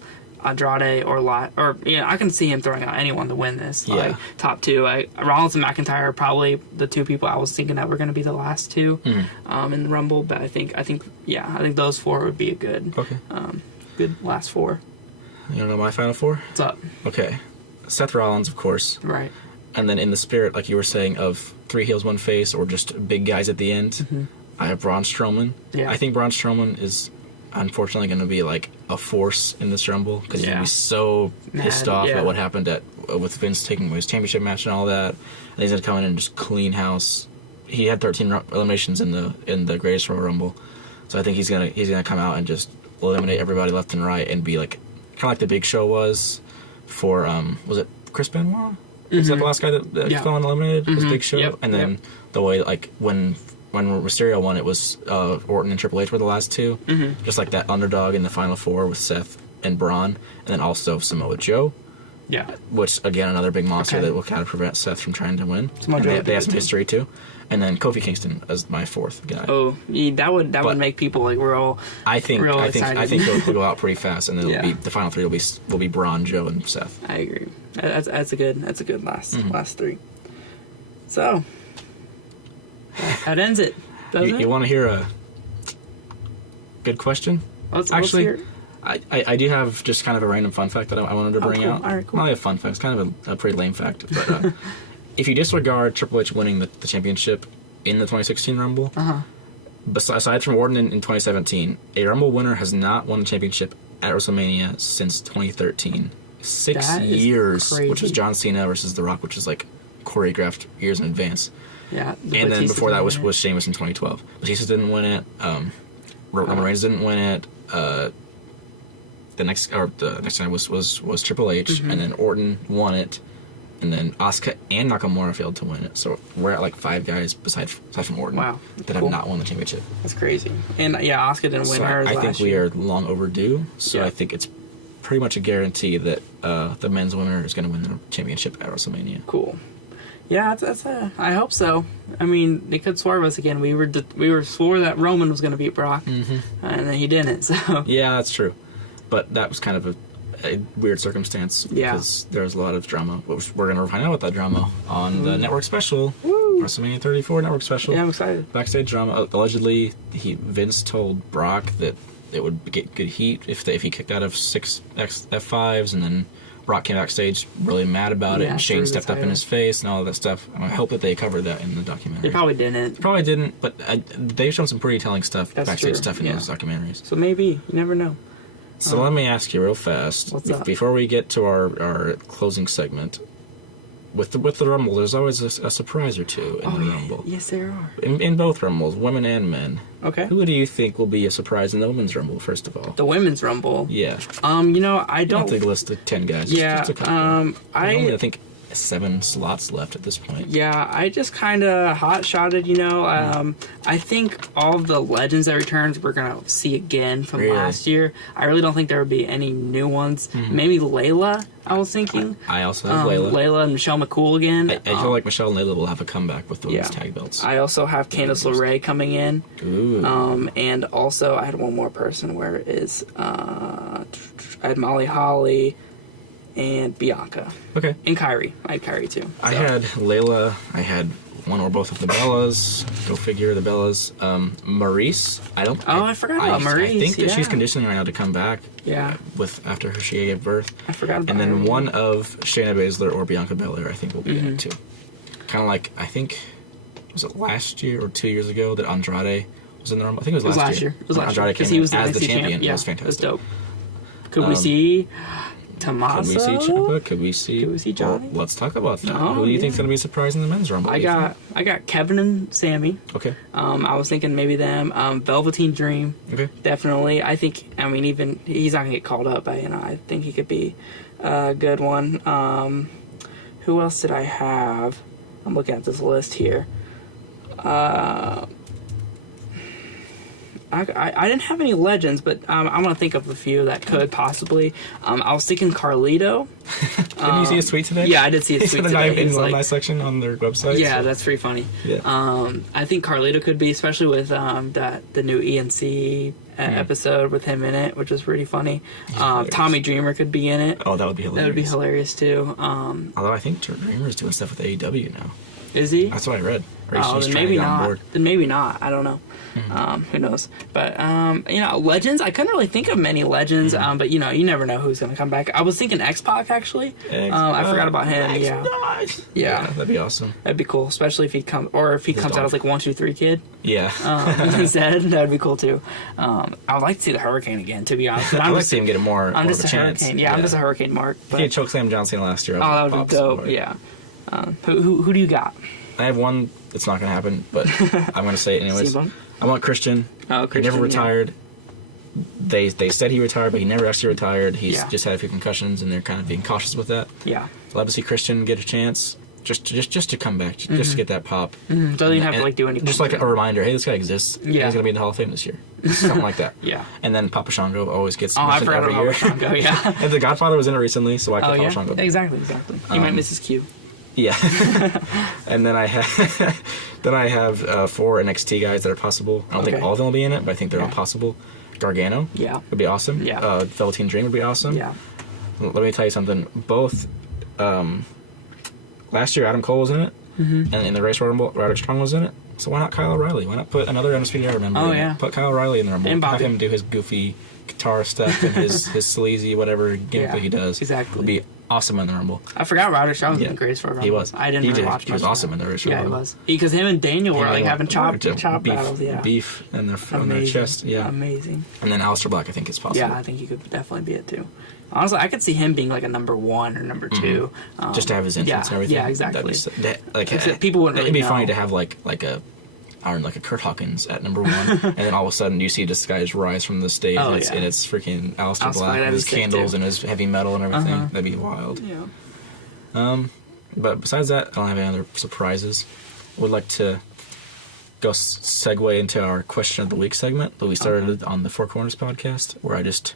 Andrade I can see him throwing out anyone to win this. Yeah. Top 2. Rollins and McIntyre are probably the 2 people I was thinking that were going to be the last 2 in the Rumble. But I think those 4 would be a good good last 4. You don't know my final 4? What's up? Okay. Seth Rollins, of course. Right. And then in the spirit, like you were saying, of 3 heels, 1 face, or just big guys at the end, I have Braun Strowman. Yeah. I think Braun Strowman is unfortunately going to be a force in this Rumble because he's going to be so pissed off at what happened with Vince taking his championship match and all that. And he's going to come in and just clean house. He had 13 eliminations in the Greatest Royal Rumble, so I think he's gonna come out and just eliminate everybody left and right and be kind of like the Big Show was for was it Chris Benoit? Is that the last guy that fell and eliminated? Was Big Show? And then the way when Mysterio won, it was Orton and Triple H were the last 2. Just like that underdog in the Final 4 with Seth and Braun, and then also Samoa Joe. Yeah. Which, again, another big monster that will kind of prevent Seth from trying to win. They have some history, too. and then Kofi Kingston as my fourth guy. Oh, that would make people like real. I think he'll go out pretty fast, and then Yeah. the final three will be Braun, Joe, and Seth. I agree. That's a good last three. So that ends it. You want to hear a good question? Let's Actually, hear it. I do have just kind of a random fun fact that I wanted to bring cool. out. All right, cool. Not a fun fact. It's kind of a pretty lame fact. But if you disregard Triple H winning the championship in the 2016 Rumble, aside from Orton in 2017, a Rumble winner has not won the championship at WrestleMania since 2013. 6 That is years, crazy. which was John Cena versus The Rock, which is like choreographed years in advance. Yeah. And then before that was Batista Sheamus in 2012. Batista didn't win it. Roman Reigns didn't win it. The next time was Triple H, and then Orton won it, and then Asuka and Nakamura failed to win it. So we're at like 5 guys aside from Orton that cool. have not won the championship. That's crazy. And yeah, Asuka didn't win hers I think last we year. are long overdue. So Yeah. I think it's pretty much a guarantee that the men's winner is going to win the championship at WrestleMania. Cool. Yeah, I hope so. I mean, they could swerve us again. We were swore that Roman was going to beat Brock, and then he didn't. So Yeah, that's true. But that was kind of a weird circumstance because there was a lot of drama. We're going to find out about that drama on the network special, WrestleMania 34 network special. yeah, I'm excited. Backstage drama. Allegedly, Vince told Brock that it would get good heat if he kicked out of 6 F5s, and then Brock came backstage really mad about it, and Shane stepped up in his face and all of that stuff. I hope that they covered that in the documentary. They probably didn't. Probably didn't, but they've shown some pretty telling stuff, backstage true. stuff in those documentaries. So maybe. You never know. So let me ask you real fast, What's up? before we get to our closing segment. With the Rumble, there's always a surprise or two in the Rumble. Yes, there are. In both Rumbles, women and men. Okay. Who do you think will be a surprise in the Women's Rumble, first of all? The Women's Rumble. Yeah. I You don't don't think list of 10 guys. Yeah, Just a couple. There's I only, I think 7 slots left at this point. Yeah, I just kind of hot-shotted, I think all of the Legends that returns we're going to see again from Really? last year. I really don't think there would be any new ones. Maybe Layla, I was thinking. I also have Layla. Layla and Michelle McCool again. I feel like Michelle and Layla will have a comeback with the women's tag belts. I also have Candice LeRae coming in. Ooh. And also I had one more person. Where it is? I had Molly Holly and Bianca. Okay. And Kyrie. I had Kyrie too. I had Layla. I had one or both of the Bellas. Go figure, the Bellas. Maurice. I forgot about Maurice. I think that she's yeah. conditioning right now to come back. Yeah. After she gave birth. I forgot about And then her. one of Shayna Baszler or Bianca Belair, I think, will be in it too. Kind of like, I think, was it last year or 2 years ago that Andrade was in the Rumble? I think it was last year. It was last year. Andrade came he was in as the NXT champion. Yeah, It was fantastic. It was dope. Could we see Tommaso? Could we see Ciampa? Could we see Johnny? Well, let's talk about that. Oh, Who do you think's going to be surprised in the men's Rumble? I got Kevin and Sammy. Okay. I was thinking maybe them. Velveteen Dream. Okay. Definitely. Even he's not gonna get called up. I think he could be a good one. Who else did I have? I'm looking at this list here. I didn't have any legends, but I'm gonna think of a few that could possibly. I was thinking Carlito. Didn't you see his tweet today? Yeah, I did see his tweet today. In the alumni section on their website. Yeah, so. that's pretty funny. Yeah. I think Carlito could be, especially with the new ENC episode with him in it, which was pretty funny. Tommy Dreamer could be in it. Oh, that would be hilarious. That would be hilarious too. Although I think Dreamer's doing stuff with AEW now. Is he? That's what I read. Or Oh, he's then trying to maybe get on not. board. Then maybe not. I don't know. Who knows? But legends. I couldn't really think of many legends. But you never know who's gonna come back. I was thinking X-Pac actually. I forgot about him. Yeah, that'd be awesome. that'd be cool, especially if he comes out as like 1, 2, 3 kid. Yeah. Instead, that'd be cool too. I would like to see the Hurricane again, to be honest. But I'd like to see him get more I'm of just a a chance. Hurricane. Yeah, I'm just a Hurricane Mark. He But, had chokeslam John Cena last year. that would be dope. Yeah. Who do you got? I have one that's not going to happen, but I'm going to say it anyways. CM Punk? I want Christian. Oh, He Christian, never retired. They said he retired, but he never actually retired. He's Yeah. just had a few concussions, and they're kind of being cautious with that. Yeah. Love to see Christian get a chance, just to come back, just to get that pop. Doesn't even have to do anything. Just like a reminder, hey, this guy exists. Yeah. He's going to be in the Hall of Fame this year. Something like that. Yeah. And then Papa Shango always gets I mentioned forgot every about year. Shango, yeah. And The Godfather was in it recently, so I Oh could yeah. Papa Shango. Exactly. He might miss his cue. Yeah. And then I have 4 NXT guys that are possible. I don't think all of them will be in it, but I think they're all possible. Gargano. Yeah. Would be awesome. Yeah. Velveteen Dream would be awesome. Yeah. Let me tell you something. Both last year Adam Cole was in it, and in the Race Rumble, Roderick Strong was in it. So why not Kyle O'Reilly? Why not put another Undisputed Era member in it? Put Kyle O'Reilly in the Rumble. And Bobby. Have him do his goofy guitar stuff and his sleazy whatever gimmick that he does. Exactly. Would be awesome in the Rumble. I forgot Roderick Strong was in the Greatest Royal Rumble. He was. I didn't really watch much. He was awesome in the Race Rumble. Yeah, he was. Because him and Daniel were like having chop battles. Yeah. Beef in their chest. Yeah. Amazing. And then Aleister Black, I think, is possible. Yeah, I think he could definitely be it too. Honestly, I could see him being like a number 1 or number 2. Just to have his entrance and everything. Yeah, exactly. People wouldn't really It'd be know. funny to have like a Kurt Hawkins at number 1, and then all of a sudden you see this guy just rise from the stage, and it's freaking Aleister Black with his candles and his heavy metal and everything. That'd be wild. Yeah. But besides that, I don't have any other surprises. Would like to go segue into our question of the week segment that we started on the Four Corners podcast, where I just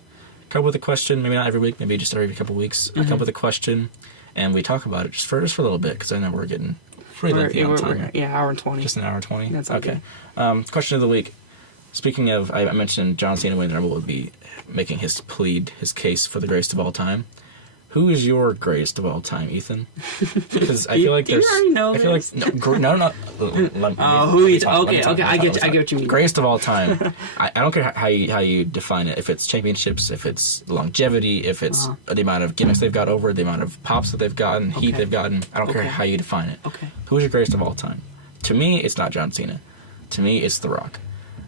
come up with a question, maybe not every week, maybe just every couple weeks. I come up with a question, and we talk about it just for a little bit, because I know we're getting pretty lengthy on time. Hour and 20. Just an hour and 20? That's okay. Question of the week. Speaking of, I mentioned John Cena winning the Rumble would be making his case for the greatest of all time. Who is your greatest of all time, Ethan? Because I feel like you already know this. No. Who he's okay. I get what you mean. Greatest of all time. I don't care how you define it. If it's championships, if it's longevity, if it's the amount of gimmicks they've got over, the amount of pops that they've gotten, heat they've gotten. I don't care how you define it. Okay. Who is your greatest of all time? To me, it's not John Cena. To me, it's The Rock.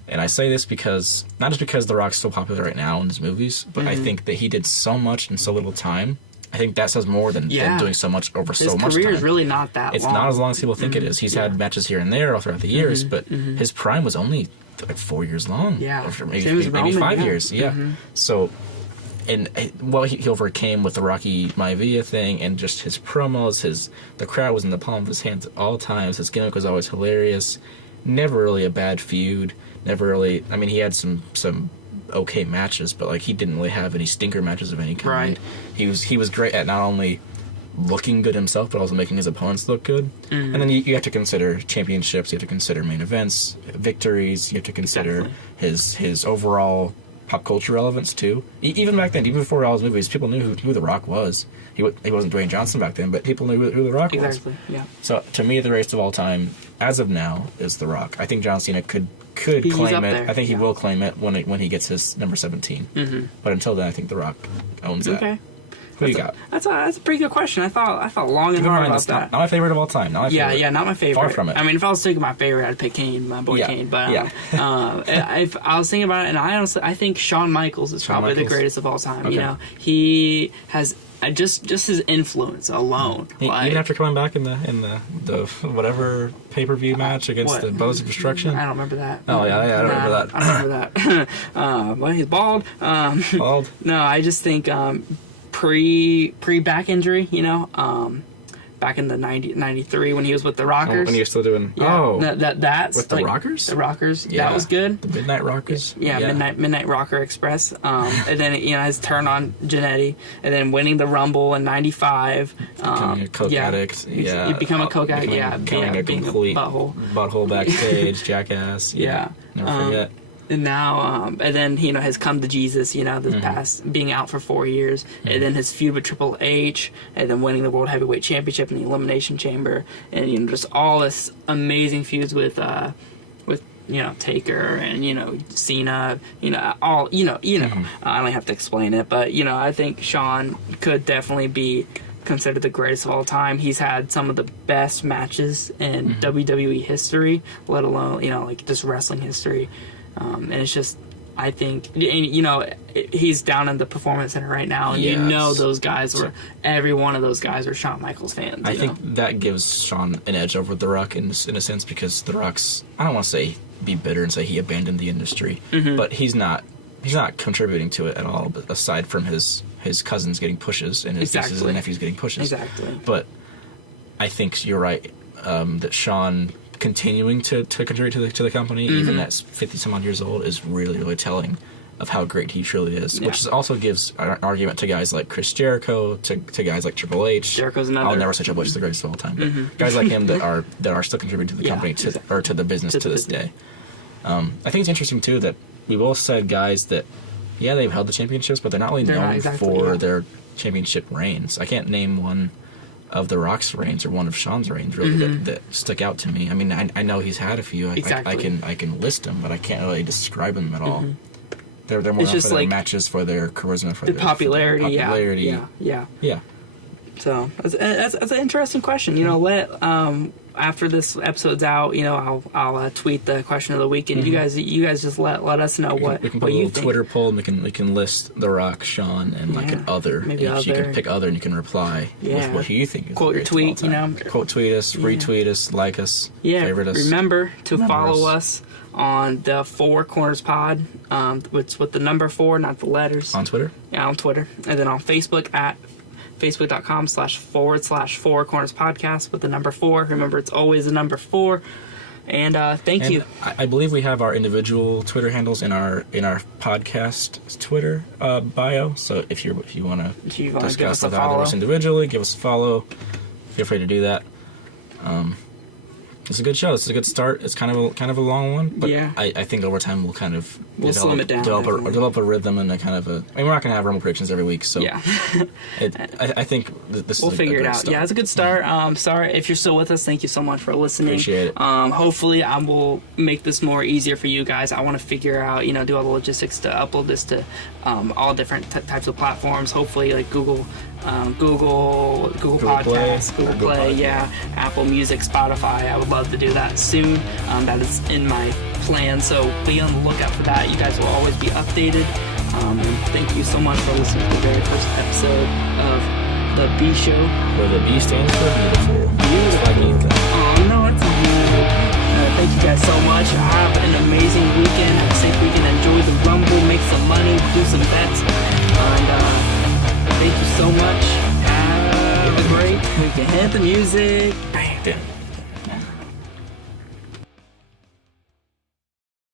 And I say this because, not just because The Rock's so popular right now in his movies, but I think that he did so much in so little time. I think that says more than doing so much over so much time. His career is really not that long. It's not as long as people think it is. He's had matches here and there all throughout the years, but his prime was only like 4 years long. Yeah. Or maybe 5 years. Yeah. So, and he overcame with the Rocky Maivia thing and just his promos, the crowd was in the palm of his hands at all times. His gimmick was always hilarious. Never really a bad feud. Never really, I mean, he had some okay matches, but like he didn't really have any stinker matches of any kind. Right. He was great at not only looking good himself, but also making his opponents look good. And then you have to consider championships, you have to consider main events, victories, you have to consider his overall pop culture relevance too. Even back then, even before all his movies, people knew who The Rock was. He wasn't Dwayne Johnson back then, but people knew who The Rock was. Exactly, yeah. So to me, the greatest of all time, as of now, is The Rock. I think John Cena could claim it. I think he will claim it when he gets his number 17. But until then, I think The Rock owns that. Okay. Who you got? That's a pretty good question. I thought long and hard about that. Not my favorite of all time. Not my favorite. Not my favorite. Far from it. I mean, if I was thinking my favorite, I'd pick Kane, my boy Kane. But if I was thinking about it, and I think Shawn Michaels is probably the greatest of all time. Okay. You know, he has just his influence alone. Even after coming back in the whatever pay-per-view match against the Bows of Destruction. I don't remember that. Oh yeah, I don't remember that. I remember that. Well, he's bald. Bald. No, I just think pre back injury, you know, back in the 93 when he was with the Rockers. When he was still doing that's with the like, Rockers. The Rockers, that was good. The Midnight Rockers. Yeah. Midnight Rocker Express. And then his turn on Jannetty, and then winning the Rumble in '95. Becoming a coke addict. Yeah, you become a coke addict. Becoming a complete butthole backstage, jackass. Yeah. Never forget. And now, and then, has come to Jesus, this past, being out for 4 years, and then his feud with Triple H, and then winning the World Heavyweight Championship in the Elimination Chamber, and, just all this amazing feuds with Taker and, Cena, all, I don't have to explain it, but, I think Shawn could definitely be considered the greatest of all time. He's had some of the best matches in WWE history, let alone, like just wrestling history. And it's just, I think, he's down in the Performance Center right now, and those guys every one of those guys are Shawn Michaels fans. I think that gives Shawn an edge over The Rock in a sense, because The Rock's, I don't want to say be bitter and say he abandoned the industry, but he's not contributing to it at all, but aside from his cousins getting pushes and his nieces and nephews getting pushes. Exactly. But I think you're right, that Shawn continuing to contribute to the company, even at 50 some odd years old, is really, really telling of how great he truly is, which also gives an argument to guys like Chris Jericho, to guys like Triple H. Jericho's another. I'll never say Triple H is the greatest of all time, but guys like him that are still contributing to the company or to the business to this day. I think it's interesting too that we both said guys that they've held the championships, but they're not really known for their championship reigns. I can't name one of The Rock's reigns or one of Shawn's reigns really that stuck out to me. I mean, I know he's had a few. I can list them, but I can't really describe them at all. They're more known for their matches, for their charisma, for their popularity. Yeah. So that's an interesting question. You know, after this episode's out, you know, I'll tweet the question of the week, and you guys just let us know what you think. We can put a Twitter poll, and we can list The Rock, Shawn, and like an other. Maybe you can pick other, and you can reply with what you think. Quote your tweet, you know. Quote tweet us, retweet us, like us, favorite us. Remember to follow us on the Four Corners Pod, which with the number 4, not the letters. On Twitter. Yeah, on Twitter, and then on Facebook at facebook.com//4 Corners Podcast with the number 4. Remember, it's always the number 4. And thank you. I believe we have our individual Twitter handles in our podcast Twitter bio. So if you want to discuss with either of us individually, give us a follow. Feel free to do that. It's a good show. It's a good start. It's kind of a long one, but I think over time we'll kind of slim it down, develop a rhythm and a kind of a. I mean, we're not going to have Rumble predictions every week, so I think this we'll is figure it out. Start. Yeah, it's a good start. Sorry if you're still with us. Thank you so much for listening. Appreciate it. Hopefully, I will make this more easier for you guys. I want to figure out, do all the logistics to upload this to all different types of platforms. Hopefully, like Google Podcasts, Google Play, Apple Music, Spotify. I would love to do that soon. That is in my plan, so be on the lookout for that. You guys will always be updated. And thank you so much for listening to the very first episode of the B Show. Where the B stands for beautiful. Beautiful. Oh no, it's beautiful. Thank you guys so much. Have an amazing weekend. Have a safe weekend. Enjoy the Rumble. Make some money. Do some bets. And thank you so much. Have a great weekend. Hit the music. Bam.